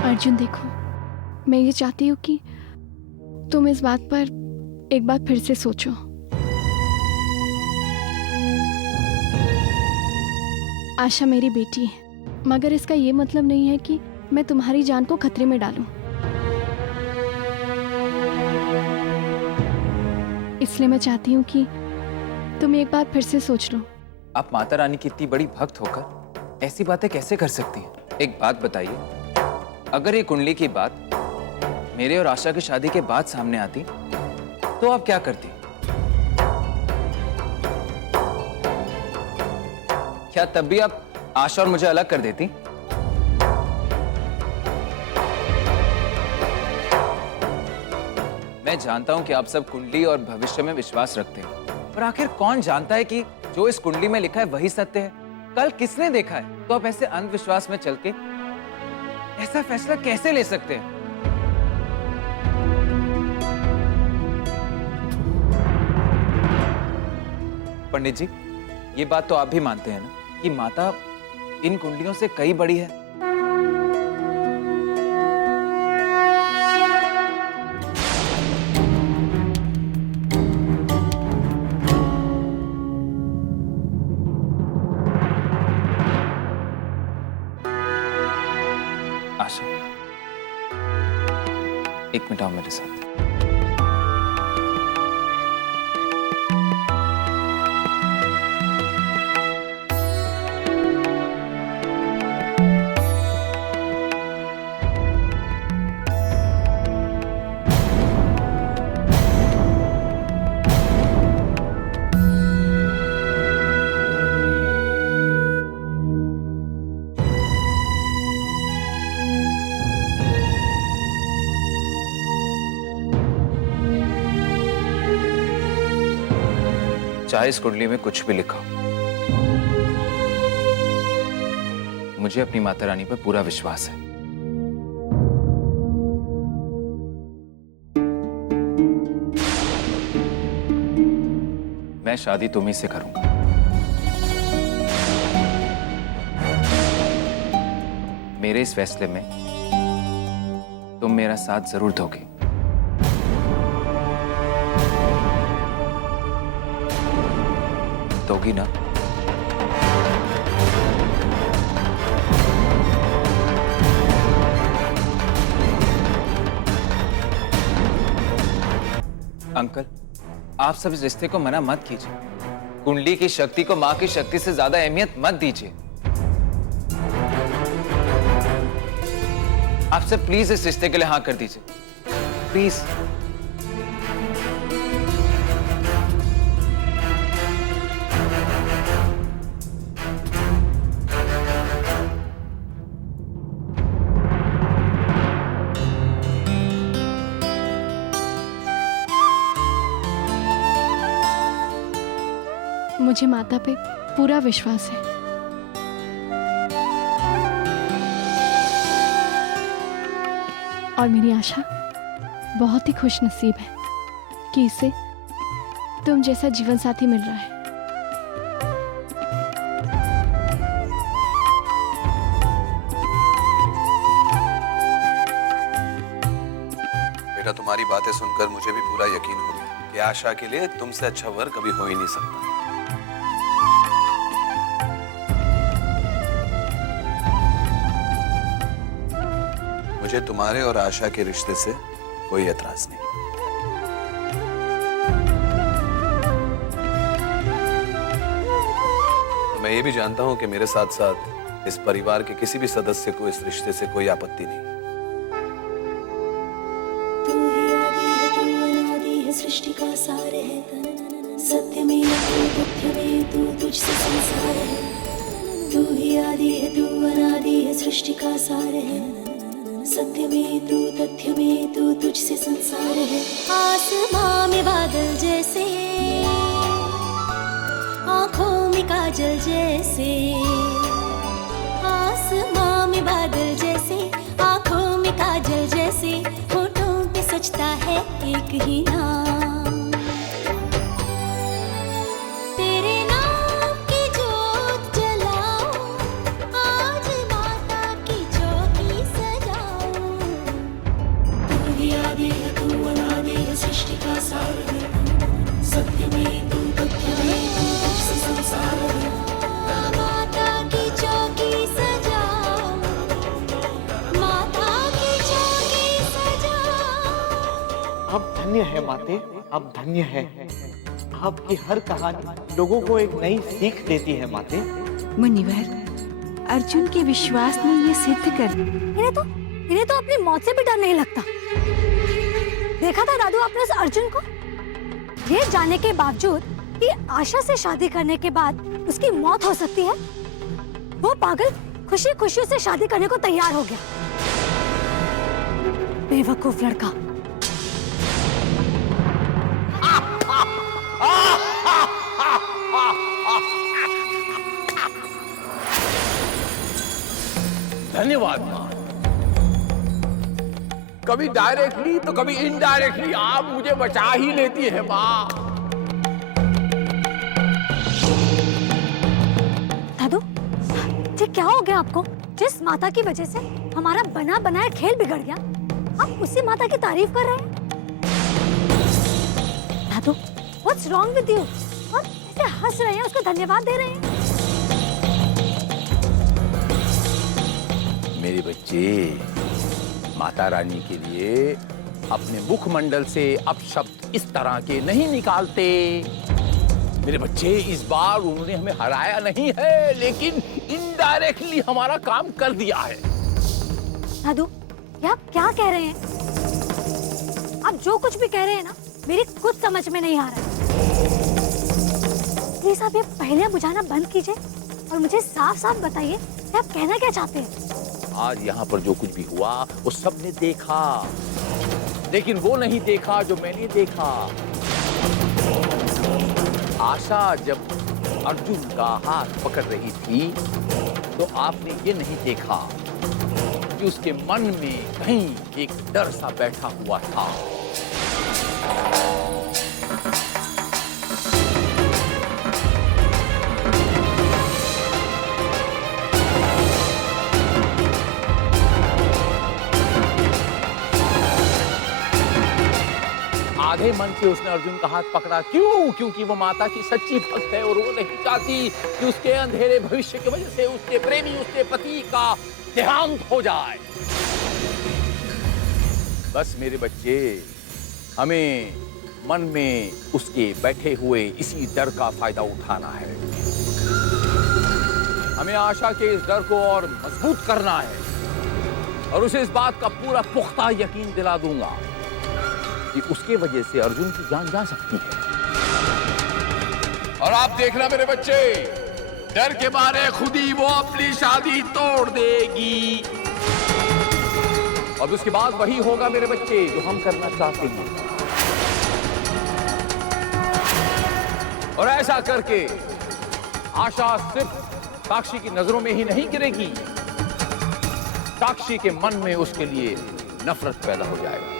अर्जुन देखो, मैं ये चाहती हूँ कि तुम इस बात पर एक बार फिर से सोचो। आशा मेरी बेटी है, मगर इसका ये मतलब नहीं है कि मैं तुम्हारी जान को खतरे में डालूं। इसलिए मैं चाहती हूँ कि तुम एक बार फिर से सोच लो। आप माता रानी की इतनी बड़ी भक्त होकर ऐसी बातें कैसे कर सकती हैं? एक बात बताइए, अगर ये कुंडली की बात मेरे और आशा की शादी के बाद सामने आती तो आप क्या करती? क्या तब भी आप आशा और मुझे अलग कर देती? मैं जानता हूं कि आप सब कुंडली और भविष्य में विश्वास रखते हैं, पर आखिर कौन जानता है कि जो इस कुंडली में लिखा है वही सत्य है? कल किसने देखा है? तो आप ऐसे अंधविश्वास में चल के ऐसा फैसला कैसे ले सकते हैं? पंडित जी, ये बात तो आप भी मानते हैं ना कि माता इन कुंडलियों से कई बड़ी है। आशा, एक मिनट आओ मेरे साथ। चाहे इस कुंडली में कुछ भी लिखा हो, मुझे अपनी माता रानी पर पूरा विश्वास है। मैं शादी तुम्ही से करूंगा। मेरे इस फैसले में तुम मेरा साथ जरूर दोगे। दोगी ना? अंकल, आप सब इस रिश्ते को मना मत कीजिए। कुंडली की शक्ति को मां की शक्ति से ज्यादा अहमियत मत दीजिए। आप सब प्लीज इस रिश्ते के लिए हाँ कर दीजिए, प्लीज। मुझे माता पे पूरा विश्वास है। और मेरी आशा बहुत ही खुशनसीब है कि इसे तुम जैसा जीवन साथी मिल रहा है। बेटा, तुम्हारी बातें सुनकर मुझे भी पूरा यकीन हो गया कि आशा के लिए तुमसे अच्छा वर कभी हो ही नहीं सकता। मुझे तुम्हारे और आशा के रिश्ते से कोई एतराज नहीं। मैं ये भी जानता हूं कि मेरे साथ साथ इस परिवार के किसी भी सदस्य को इस रिश्ते से कोई आपत्ति नहीं। तथ्य में तू तुझसे संसार है, तू ही आदि है, तू अनादि है, सृष्टि का सार है। सत्य में तू, तथ्य में तू, तुझसे संसार है। आसमां में बादल जैसे, आंखों में काजल जैसे। आसमां में बादल जैसे, आंखों में काजल जैसे, होठों पे सजता है एक ही नाम। तेरे नाम की जोत जलाऊं, आज माता की चौकी सजाऊं। तू ही आदि है, तू अनादि है, सृष्टि का सार है। सत्य में तू, तथ्य में तू, तुझसे संसार है। माता की चौकी सजाऊं, माता की चौकी सजाऊं। आप धन्य है माते, आप धन्य है। आपकी हर कहानी लोगों को एक नई सीख देती है माते। मुनिवर, अर्जुन के विश्वास ने ये सिद्ध कर इन्हें तो अपनी मौत से भी डर नहीं लगता। देखा था दादू आपने उस अर्जुन को, ये जानने के बावजूद कि आशा से शादी करने के बाद उसकी मौत हो सकती है, वो पागल खुशी खुशी से शादी करने को तैयार हो गया। बेवकूफ लड़का। धन्यवाद माँ। कभी डायरेक्टली तो कभी इनडायरेक्टली आप मुझे बचा ही लेती है माँ। दादू, ये क्या हो गया आपको? जिस माता की वजह से हमारा बना बनाया खेल बिगड़ गया, आप उसी माता की तारीफ कर रहे हैं। दादू, व्हाट्स रॉन्ग विद यू? और ऐसे हंस रहे हैं, उसको धन्यवाद दे रहे हैं। मेरे बच्चे, माता रानी के लिए अपने मुखमंडल से अपशब्द इस तरह के नहीं निकालते। मेरे बच्चे, इस बार उन्होंने हमें हराया नहीं है, लेकिन इनडायरेक्टली हमारा काम कर दिया है। दादू, ये आप क्या कह रहे हैं? आप जो कुछ भी कह रहे हैं ना, मेरी कुछ समझ में नहीं आ रहा है। प्लीज आप ये पहले बुझाना बंद कीजिए और मुझे साफ साफ बताइए कि आप कहना क्या चाहते हैं। आज यहाँ पर जो कुछ भी हुआ वो सबने देखा, लेकिन वो नहीं देखा जो मैंने देखा। आशा जब अर्जुन का हाथ पकड़ रही थी तो आपने ये नहीं देखा कि उसके मन में कहीं एक डर सा बैठा हुआ था। आधे मन से उसने अर्जुन का हाथ पकड़ा। क्यों? क्योंकि वो माता की सच्ची भक्त है और वो नहीं चाहती कि उसके अंधेरे भविष्य की वजह से उसके प्रेमी, उसके पति का देहांत हो जाए। बस मेरे बच्चे, हमें मन में उसके बैठे हुए इसी डर का फायदा उठाना है। हमें आशा के इस डर को और मजबूत करना है और उसे इस बात का पूरा पुख्ता यकीन दिला दूंगा कि उसके वजह से अर्जुन की जान जा सकती है। और आप देखना मेरे बच्चे, डर के मारे खुद ही वो अपनी शादी तोड़ देगी। और उसके बाद वही होगा मेरे बच्चे जो हम करना चाहते हैं। और ऐसा करके आशा सिर्फ साक्षी की नजरों में ही नहीं गिरेगी, साक्षी के मन में उसके लिए नफरत पैदा हो जाएगा।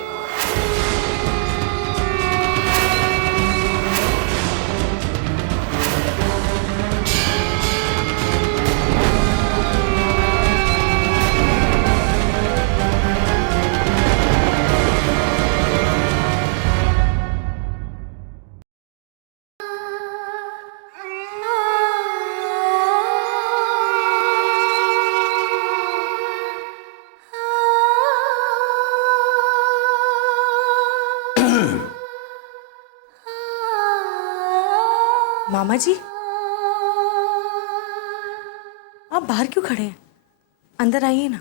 मामा जी, आप बाहर क्यों खड़े हैं? अंदर आइए ना।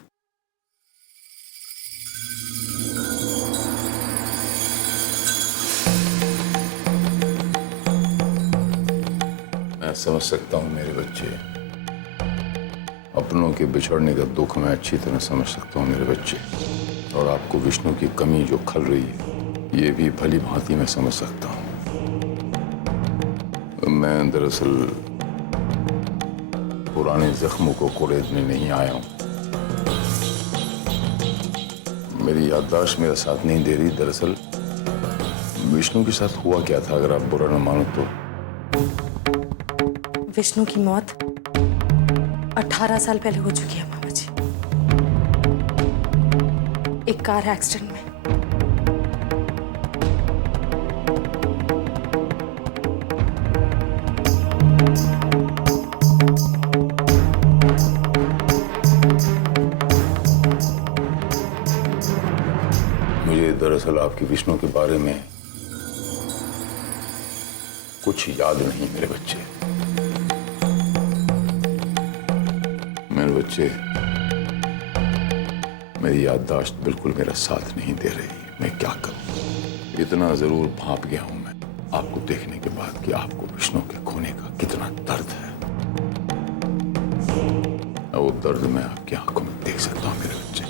मैं समझ सकता हूँ मेरे बच्चे, अपनों के बिछड़ने का दुख मैं अच्छी तरह समझ सकता हूँ मेरे बच्चे। और आपको विष्णु की कमी जो खल रही है ये भी भली भांति मैं समझ सकता हूँ। मैं दरअसल पुराने जख्मों को कुरेदने नहीं आया हूँ। मेरी याददाश्त मेरा साथ नहीं दे रही। दरअसल विष्णु के साथ हुआ क्या था, अगर आप बुरा न मानो तो। विष्णु की मौत 18 साल पहले हो चुकी है मामा जी, एक कार एक्सीडेंट में। मुझे दरअसल आपकी विष्णु के बारे में कुछ याद नहीं मेरे बच्चे। मेरे बच्चे, मेरी याददाश्त बिल्कुल मेरा साथ नहीं दे रही। मैं क्या करूं? इतना जरूर भांप गया हूं मैं आपको देखने के बाद कि आपको विष्णु के खोने का कितना दर्द है। वो दर्द मैं आपकी आंखों में देख सकता हूं मेरे बच्चे।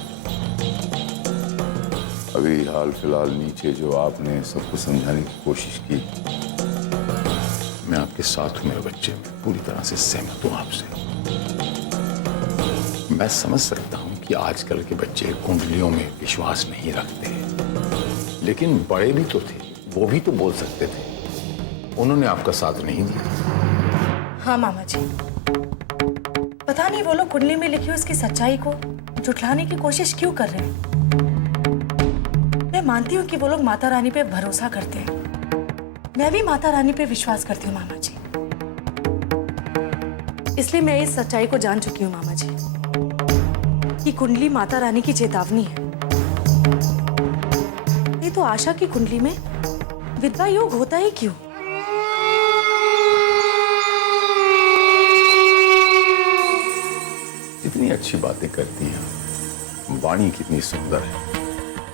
अभी हाल फिलहाल नीचे जो आपने सबको समझाने की कोशिश की, मैं आपके साथ हूं मेरे बच्चे। पूरी तरह से सहमत हूं आपसे। मैं समझ सकता हूं कि आजकल के बच्चे कुंडलियों में विश्वास नहीं रखते, लेकिन बड़े भी तो थे, वो भी तो बोल सकते थे। उन्होंने आपका साथ नहीं दिया। हाँ मामा जी, पता नहीं वो लोग कुंडली में लिखी उसकी सच्चाई को झुठलाने की कोशिश क्यों कर रहे हैं। मैं मानती हूँ कि वो लोग माता रानी पे भरोसा करते हैं। मैं भी माता रानी पे विश्वास करती हूँ मामा जी, इसलिए मैं इस सच्चाई को जान चुकी हूँ मामा जी कि कुंडली माता रानी की चेतावनी है। नहीं तो आशा की कुंडली में विधवा योग होता ही क्यों? इतनी अच्छी बातें करती हैं, वाणी कितनी सुंदर है।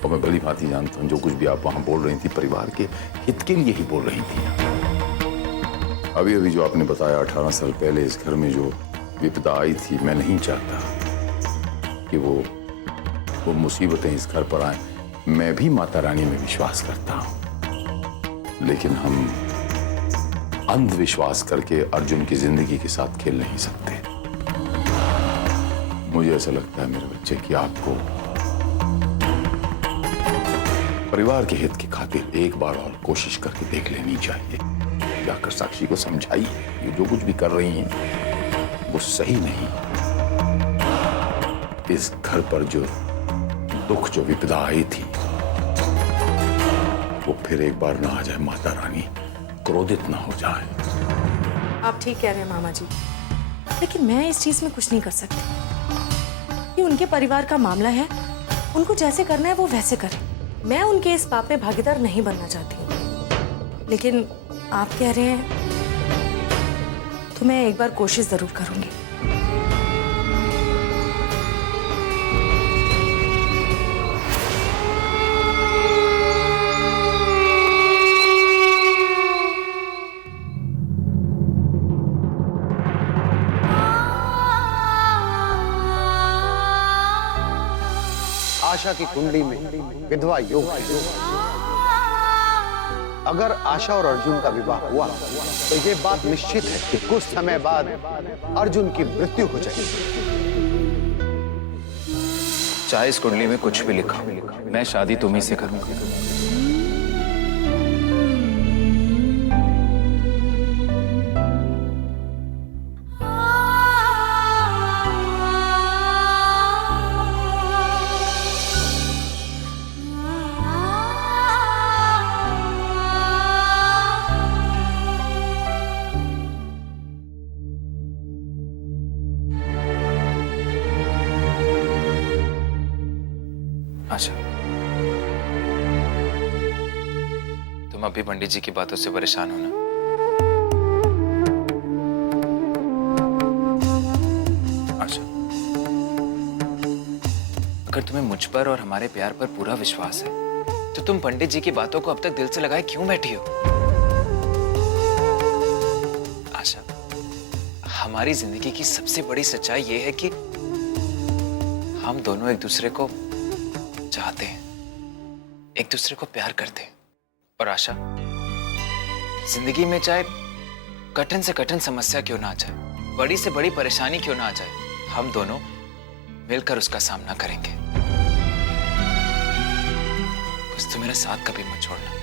और मैं भली भांति जानता हूँ जो कुछ भी आप वहां बोल रही थी परिवार के हित के लिए ही बोल रही थी। अभी अभी जो आपने बताया 18 साल पहले इस घर में जो विपदा आई थी, मैं नहीं चाहता कि वो मुसीबतें इस घर पर आए। मैं भी माता रानी में विश्वास करता हूं, लेकिन हम अंधविश्वास करके अर्जुन की जिंदगी के साथ खेल नहीं सकते। मुझे ऐसा लगता है मेरे बच्चे कि आपको परिवार के हित की खातिर एक बार और कोशिश करके देख लेनी चाहिए। जाकर साक्षी को समझाइए ये जो कुछ भी कर रही हैं वो सही नहीं। इस घर पर जो दुख, जो विपदा आई थी, वो फिर एक बार ना आ जाए। माता रानी क्रोधित ना हो जाए। आप ठीक कह रहे हैं मामा जी, लेकिन मैं इस चीज में कुछ नहीं कर सकती। ये उनके परिवार का मामला है, उनको जैसे करना है वो वैसे करें। मैं उनके इस पाप में भागीदार नहीं बनना चाहती, लेकिन आप कह रहे हैं तो मैं एक बार कोशिश जरूर करूंगी। आशा की कुंडली में विधवा योग है। अगर आशा और अर्जुन का विवाह हुआ तो ये बात निश्चित है कि कुछ समय बाद अर्जुन की मृत्यु हो जाएगी। चाहे इस कुंडली में कुछ भी लिखा हो, मैं शादी तुम्ही से करूंगा। अच्छा, तुम अभी पंडित जी की बातों से परेशान हो ना? अच्छा, अगर तुम्हें मुझ पर और हमारे प्यार पर पूरा विश्वास है तो तुम पंडित जी की बातों को अब तक दिल से लगाए क्यों बैठी हो? आशा, हमारी जिंदगी की सबसे बड़ी सच्चाई ये है कि हम दोनों एक दूसरे को चाहते हैं, एक दूसरे को प्यार करते हैं। और आशा, जिंदगी में चाहे कठिन से कठिन समस्या क्यों ना आ जाए, बड़ी से बड़ी परेशानी क्यों ना आ जाए, हम दोनों मिलकर उसका सामना करेंगे। बस तू मेरा साथ कभी मत छोड़ना।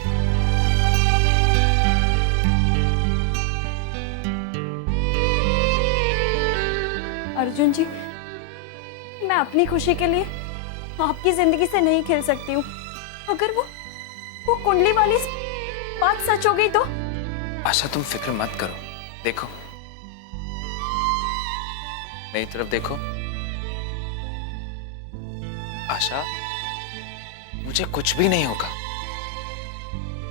अर्जुन जी, मैं अपनी खुशी के लिए आपकी जिंदगी से नहीं खेल सकती हूँ। अगर वो कुंडली वाली बात सच हो गई तो? आशा, तुम फिक्र मत करो। देखो, मेरी तरफ देखो। आशा, मुझे कुछ भी नहीं होगा।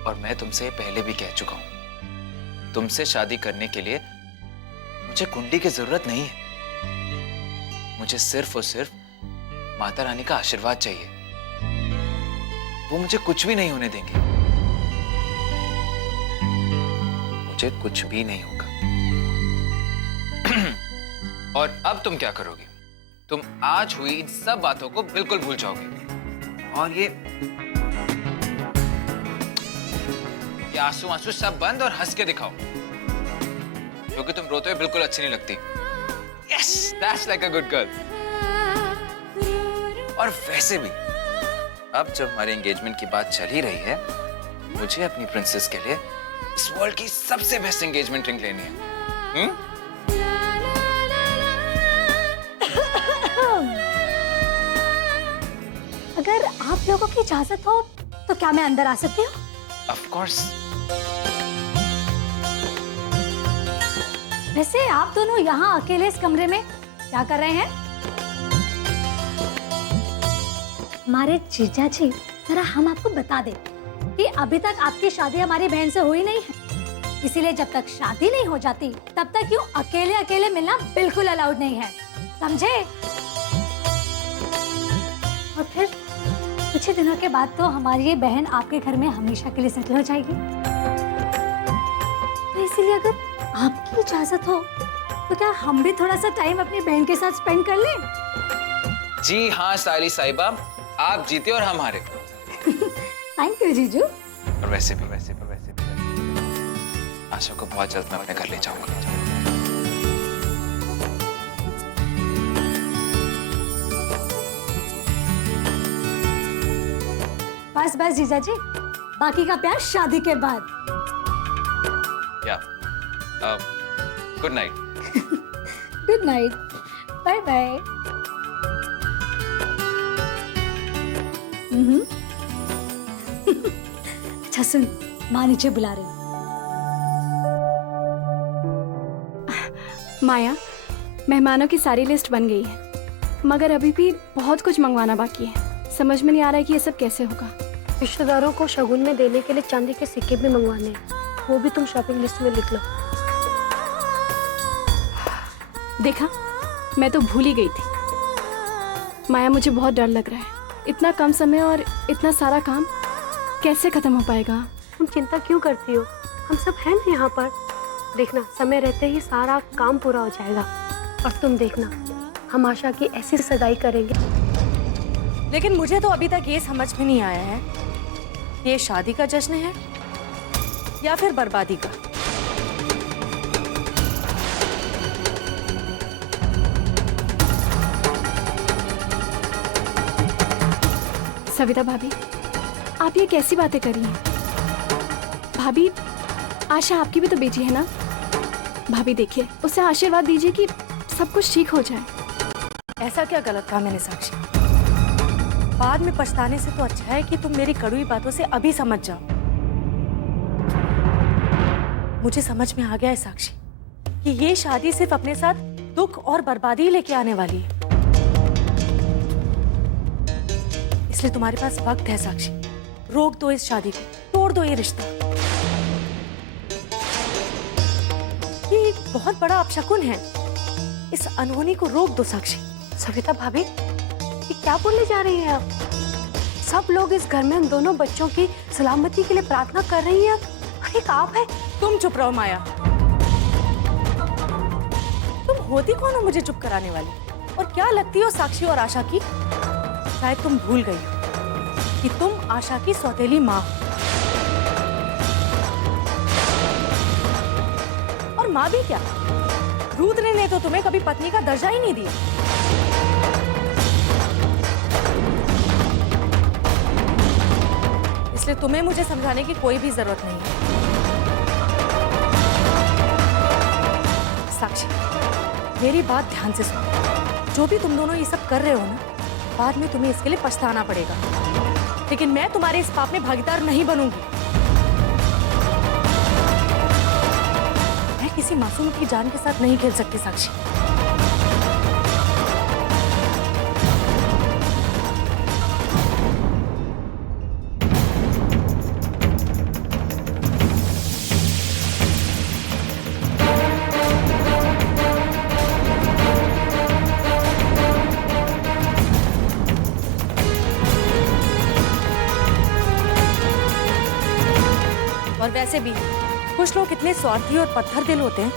और मैं तुमसे पहले भी कह चुका हूं, तुमसे शादी करने के लिए मुझे कुंडली की जरूरत नहीं है। मुझे सिर्फ और सिर्फ माता रानी का आशीर्वाद चाहिए। वो मुझे कुछ भी नहीं होने देंगे। मुझे कुछ भी नहीं होगा। और अब तुम क्या करोगे? तुम आज हुई इन सब बातों को बिल्कुल भूल जाओगे। और ये आंसू आंसू सब बंद और हंस के दिखाओ, क्योंकि तुम रोते हुए बिल्कुल अच्छी नहीं लगती। Yes, that's like a good girl. और वैसे भी अब जब हमारे एंगेजमेंट की बात चल ही रही है, मुझे अपनी प्रिंसेस के लिए इस वर्ल्ड की सबसे बेस्ट एंगेजमेंट रिंग लेनी है। अगर आप लोगों की इजाजत हो तो क्या मैं अंदर आ सकती हूँ? Of course. वैसे आप दोनों यहाँ अकेले इस कमरे में क्या कर रहे हैं? हमारे जीजा जी, जरा हम आपको बता दें कि अभी तक आपकी शादी हमारी बहन से हुई नहीं है, इसीलिए जब तक शादी नहीं हो जाती तब तक यूँ अकेले अकेले मिलना बिल्कुल अलाउड नहीं है, समझे? और फिर कुछ ही दिनों के बाद तो हमारी ये बहन आपके घर में हमेशा के लिए सेटल हो जाएगी। तो इसीलिए अगर आपकी इजाजत हो तो क्या हम भी थोड़ा सा टाइम अपनी बहन के साथ स्पेंड कर लें? जी हाँ साली साहिबा, आप जीते और हम हारे। थैंक यू जीजू। और वैसे भी आशा को बहुत जल्द मैं अपने घर ले जाऊंगा। बस बस जीजा जी, बाकी का प्यार शादी के बाद। या good night. Good night, bye bye. अच्छा सुन, माँ नीचे बुला रही। माया, मेहमानों की सारी लिस्ट बन गई है, मगर अभी भी बहुत कुछ मंगवाना बाकी है। समझ में नहीं आ रहा है कि ये सब कैसे होगा। रिश्तेदारों को शगुन में देने के लिए चांदी के सिक्के भी मंगवाने हैं, वो भी तुम शॉपिंग लिस्ट में लिख लो। देखा, मैं तो भूल ही गई थी। माया, मुझे बहुत डर लग रहा है। इतना कम समय और इतना सारा काम कैसे खत्म हो पाएगा? तुम चिंता क्यों करती हो? हम सब हैं ना यहाँ पर। देखना, समय रहते ही सारा काम पूरा हो जाएगा। और तुम देखना, हम आशा की ऐसी सगाई करेंगे। लेकिन मुझे तो अभी तक ये समझ में नहीं आया है, ये शादी का जश्न है या फिर बर्बादी का। सविता भाभी, आप ये कैसी बातें कर रही हैं? भाभी, आशा आपकी भी तो बेटी है ना? भाभी देखिए, उसे आशीर्वाद दीजिए कि सब कुछ ठीक हो जाए। ऐसा क्या गलत कहा मैंने साक्षी? बाद में पछताने से तो अच्छा है कि तुम मेरी कड़वी बातों से अभी समझ जाओ। मुझे समझ में आ गया है साक्षी कि ये शादी सिर्फ अपने साथ दुख और बर्बादी लेके आने वाली है। इसलिए तुम्हारे पास वक्त है साक्षी, रोक दो इस शादी को, तोड़ दो ये रिश्ता। ये बहुत बड़ा अपशकुन है, इस अनहोनी को रोक दो साक्षी। सविता भाभी, ये क्या बोलने जा रही हैं आप? सब लोग इस घर में उन दोनों बच्चों की सलामती के लिए प्रार्थना कर रही हैं, और एक आप है। तुम चुप रहो माया, तुम होती कौन हो मुझे चुप कराने वाली? और क्या लगती हो साक्षी और आशा की? शायद तुम भूल गई हो कि तुम आशा की सौतेली माँ हो। और माँ भी क्या, रुद्र ने तो तुम्हें कभी पत्नी का दर्जा ही नहीं दिया। इसलिए तुम्हें मुझे समझाने की कोई भी जरूरत नहीं है। साक्षी, मेरी बात ध्यान से सुनो। जो भी तुम दोनों ये सब कर रहे हो ना, बाद में तुम्हें इसके लिए पछताना पड़ेगा। लेकिन मैं तुम्हारे इस पाप में भागीदार नहीं बनूंगी। मैं किसी मासूम की जान के साथ नहीं खेल सकती साक्षी। और वैसे भी कुछ लोग इतने स्वार्थी और पत्थर दिल होते हैं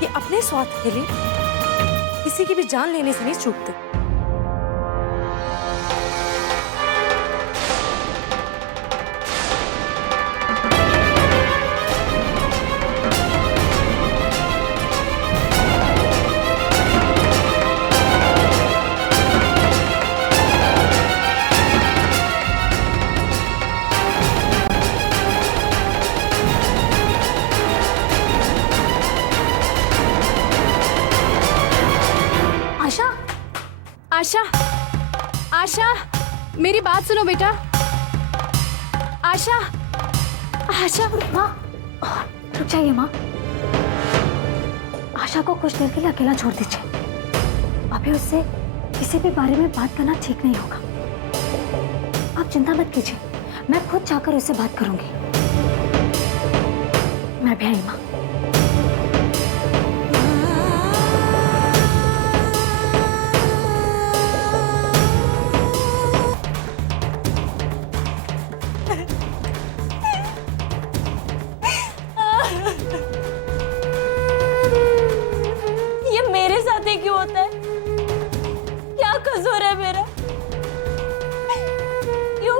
कि अपने स्वार्थ के लिए किसी की भी जान लेने से नहीं चूकते। आशा, आशा, मेरी बात सुनो बेटा। आशा, आशा, माँ, रुक जाइए माँ। आशा को कुछ देर के लिए अकेला छोड़ दीजिए। अभी उससे किसी भी बारे में बात करना ठीक नहीं होगा। आप चिंता मत कीजिए, मैं खुद जाकर उससे बात करूंगी। मैं भी आई माँ। क्यों होता है? क्या कसूर है मेरा? क्यों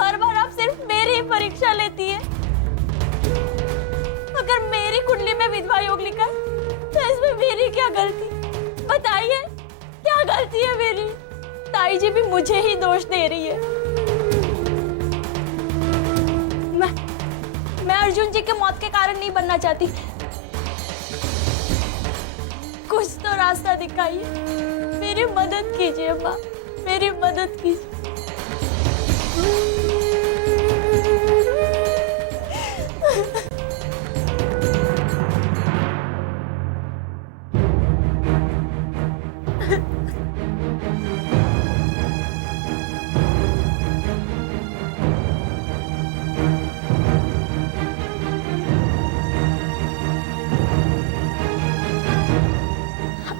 हर बार आप सिर्फ मेरी ही परीक्षा लेती है? अगर मेरी कुंडली में विधवा योग लिखा तो इसमें मेरी क्या गलती? बताइए, क्या गलती है मेरी? ताई जी भी मुझे ही दोष दे रही है। मैं अर्जुन जी के मौत के कारण नहीं बनना चाहती। कुछ तो रास्ता दिखाइए, मेरी मदद कीजिए माँ, मेरी मदद कीजिए।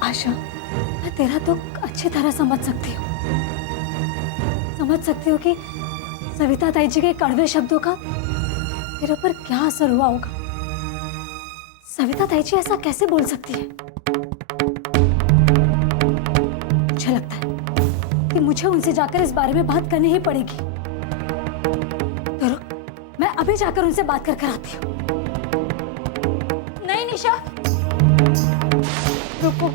आशा, मैं तेरा दुख अच्छी तरह समझ सकती हूँ। समझ सकती हूँ कि सविता ताई जी के कड़वे शब्दों का तेरे ऊपर क्या असर हुआ होगा। सविता ताई जी ऐसा कैसे बोल सकती है? मुझे लगता है कि मुझे उनसे जाकर इस बारे में बात करनी ही पड़ेगी। तो रुक, मैं अभी जाकर उनसे बात करके आती हूँ। नहीं निशा, रुको।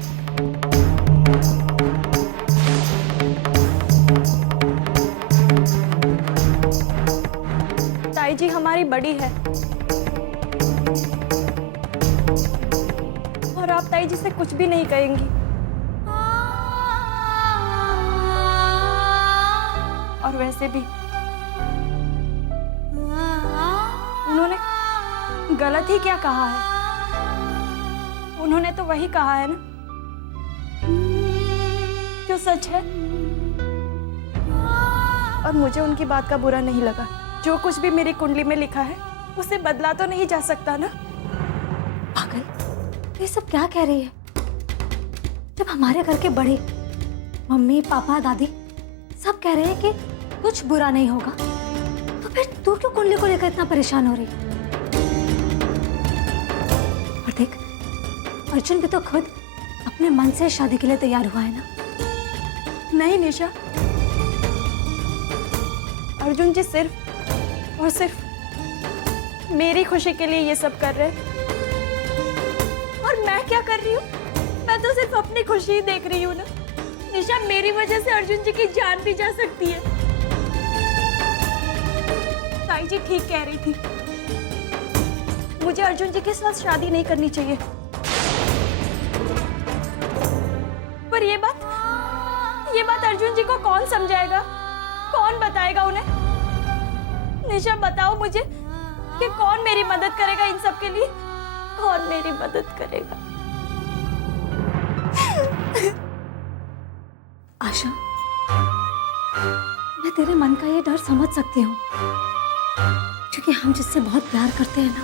ताई जी हमारी बड़ी है और आप ताई जी से कुछ भी नहीं कहेंगी। और वैसे भी उन्होंने गलत ही क्या कहा है? उन्होंने तो वही कहा है ना जो सच है। और मुझे उनकी बात का बुरा नहीं लगा। जो कुछ भी मेरी कुंडली में लिखा है उसे बदला तो नहीं जा सकता ना। पागल, ये सब क्या कह रही है? जब हमारे घर के बड़े मम्मी पापा दादी सब कह रहे हैं कि कुछ बुरा नहीं होगा, तो फिर तू क्यों कुंडली को लेकर इतना परेशान हो रही? और देख, अर्जुन भी तो खुद अपने मन से शादी के लिए तैयार हुआ है ना। नहीं निशा, अर्जुन जी सिर्फ और सिर्फ मेरी खुशी के लिए ये सब कर रहे हैं। और मैं क्या कर रही हूँ? मैं तो सिर्फ अपनी खुशी ही देख रही हूँ ना। निशा, मेरी वजह से अर्जुन जी की जान भी जा सकती है। ताई जी ठीक कह रही थी, मुझे अर्जुन जी के साथ शादी नहीं करनी चाहिए। पर ये बात अर्जुन जी को कौन समझाएगा, कौन बताएगा उन्हें? निशा, बताओ मुझे कि कौन मेरी मदद करेगा इन सब के लिए? कौन मेरी मदद करेगा? आशा, मैं तेरे मन का ये डर समझ सकती हूँ, क्योंकि हम जिससे बहुत प्यार करते हैं ना,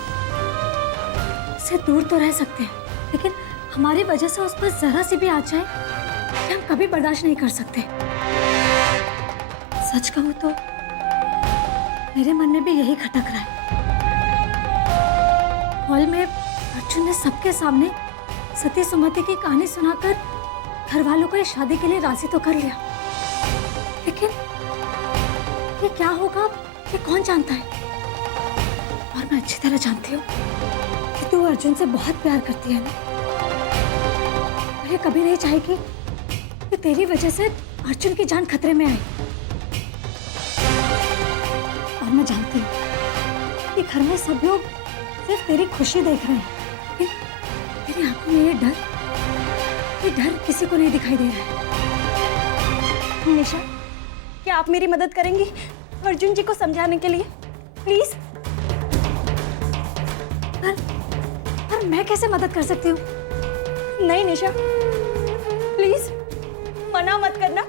उससे दूर तो रह सकते हैं, लेकिन हमारी वजह से उस पर जरा सी भी आ जाए कि हम कभी बर्दाश्त नहीं कर सकते। सच कहूँ तो मेरे मन में भी यही खटक रहा है। हॉल में अर्जुन ने सबके सामने सती सुमति की कहानी सुनाकर घर वालों को इस शादी के लिए राजी तो कर लिया, लेकिन ये क्या होगा ये कौन जानता है। और मैं अच्छी तरह जानती हूँ कि तू अर्जुन से बहुत प्यार करती है ना, और ये कभी नहीं चाहेगी कि तेरी वजह से अर्जुन की जान खतरे में आए। और मैं जानती हूँ कि घर में सब लोग सिर्फ तेरी खुशी देख रहे हैं, लेकिन तेरी आंखों में ये डर किसी को नहीं दिखाई दे रहा है। निशा, क्या आप मेरी मदद करेंगी अर्जुन जी को समझाने के लिए? प्लीज। पर मैं कैसे मदद कर सकती हूँ? नहीं निशा, प्लीज मना मत करना।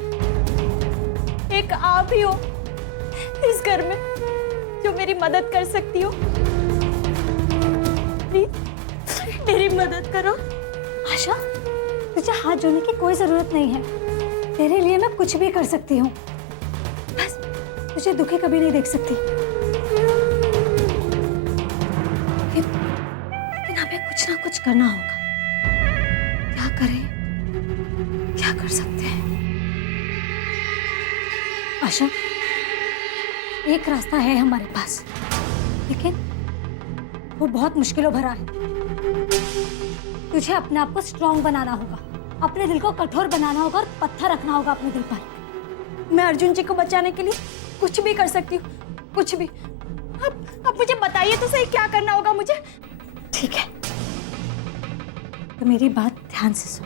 एक आप ही हो इस घर में जो मेरी मदद कर सकती हो। प्लीज मेरी मदद करो। आशा, तुझे हाथ जोड़ने की कोई जरूरत नहीं है। तेरे लिए मैं कुछ भी कर सकती हूँ, बस तुझे दुखी कभी नहीं देख सकती। लेकिन हमें कुछ ना कुछ करना होगा। क्या करें, क्या कर सकते हैं? आशा, एक रास्ता है हमारे पास, लेकिन वो बहुत मुश्किलों भरा है। तुझे अपने आप को स्ट्रांग बनाना होगा, अपने दिल को कठोर बनाना होगा और पत्थर रखना होगा अपने दिल पर। मैं अर्जुन जी को बचाने के लिए कुछ भी कर सकती हूँ, कुछ भी। अब मुझे बताइए तो सही, क्या करना होगा मुझे? ठीक है, तो मेरी बात ध्यान से सुन।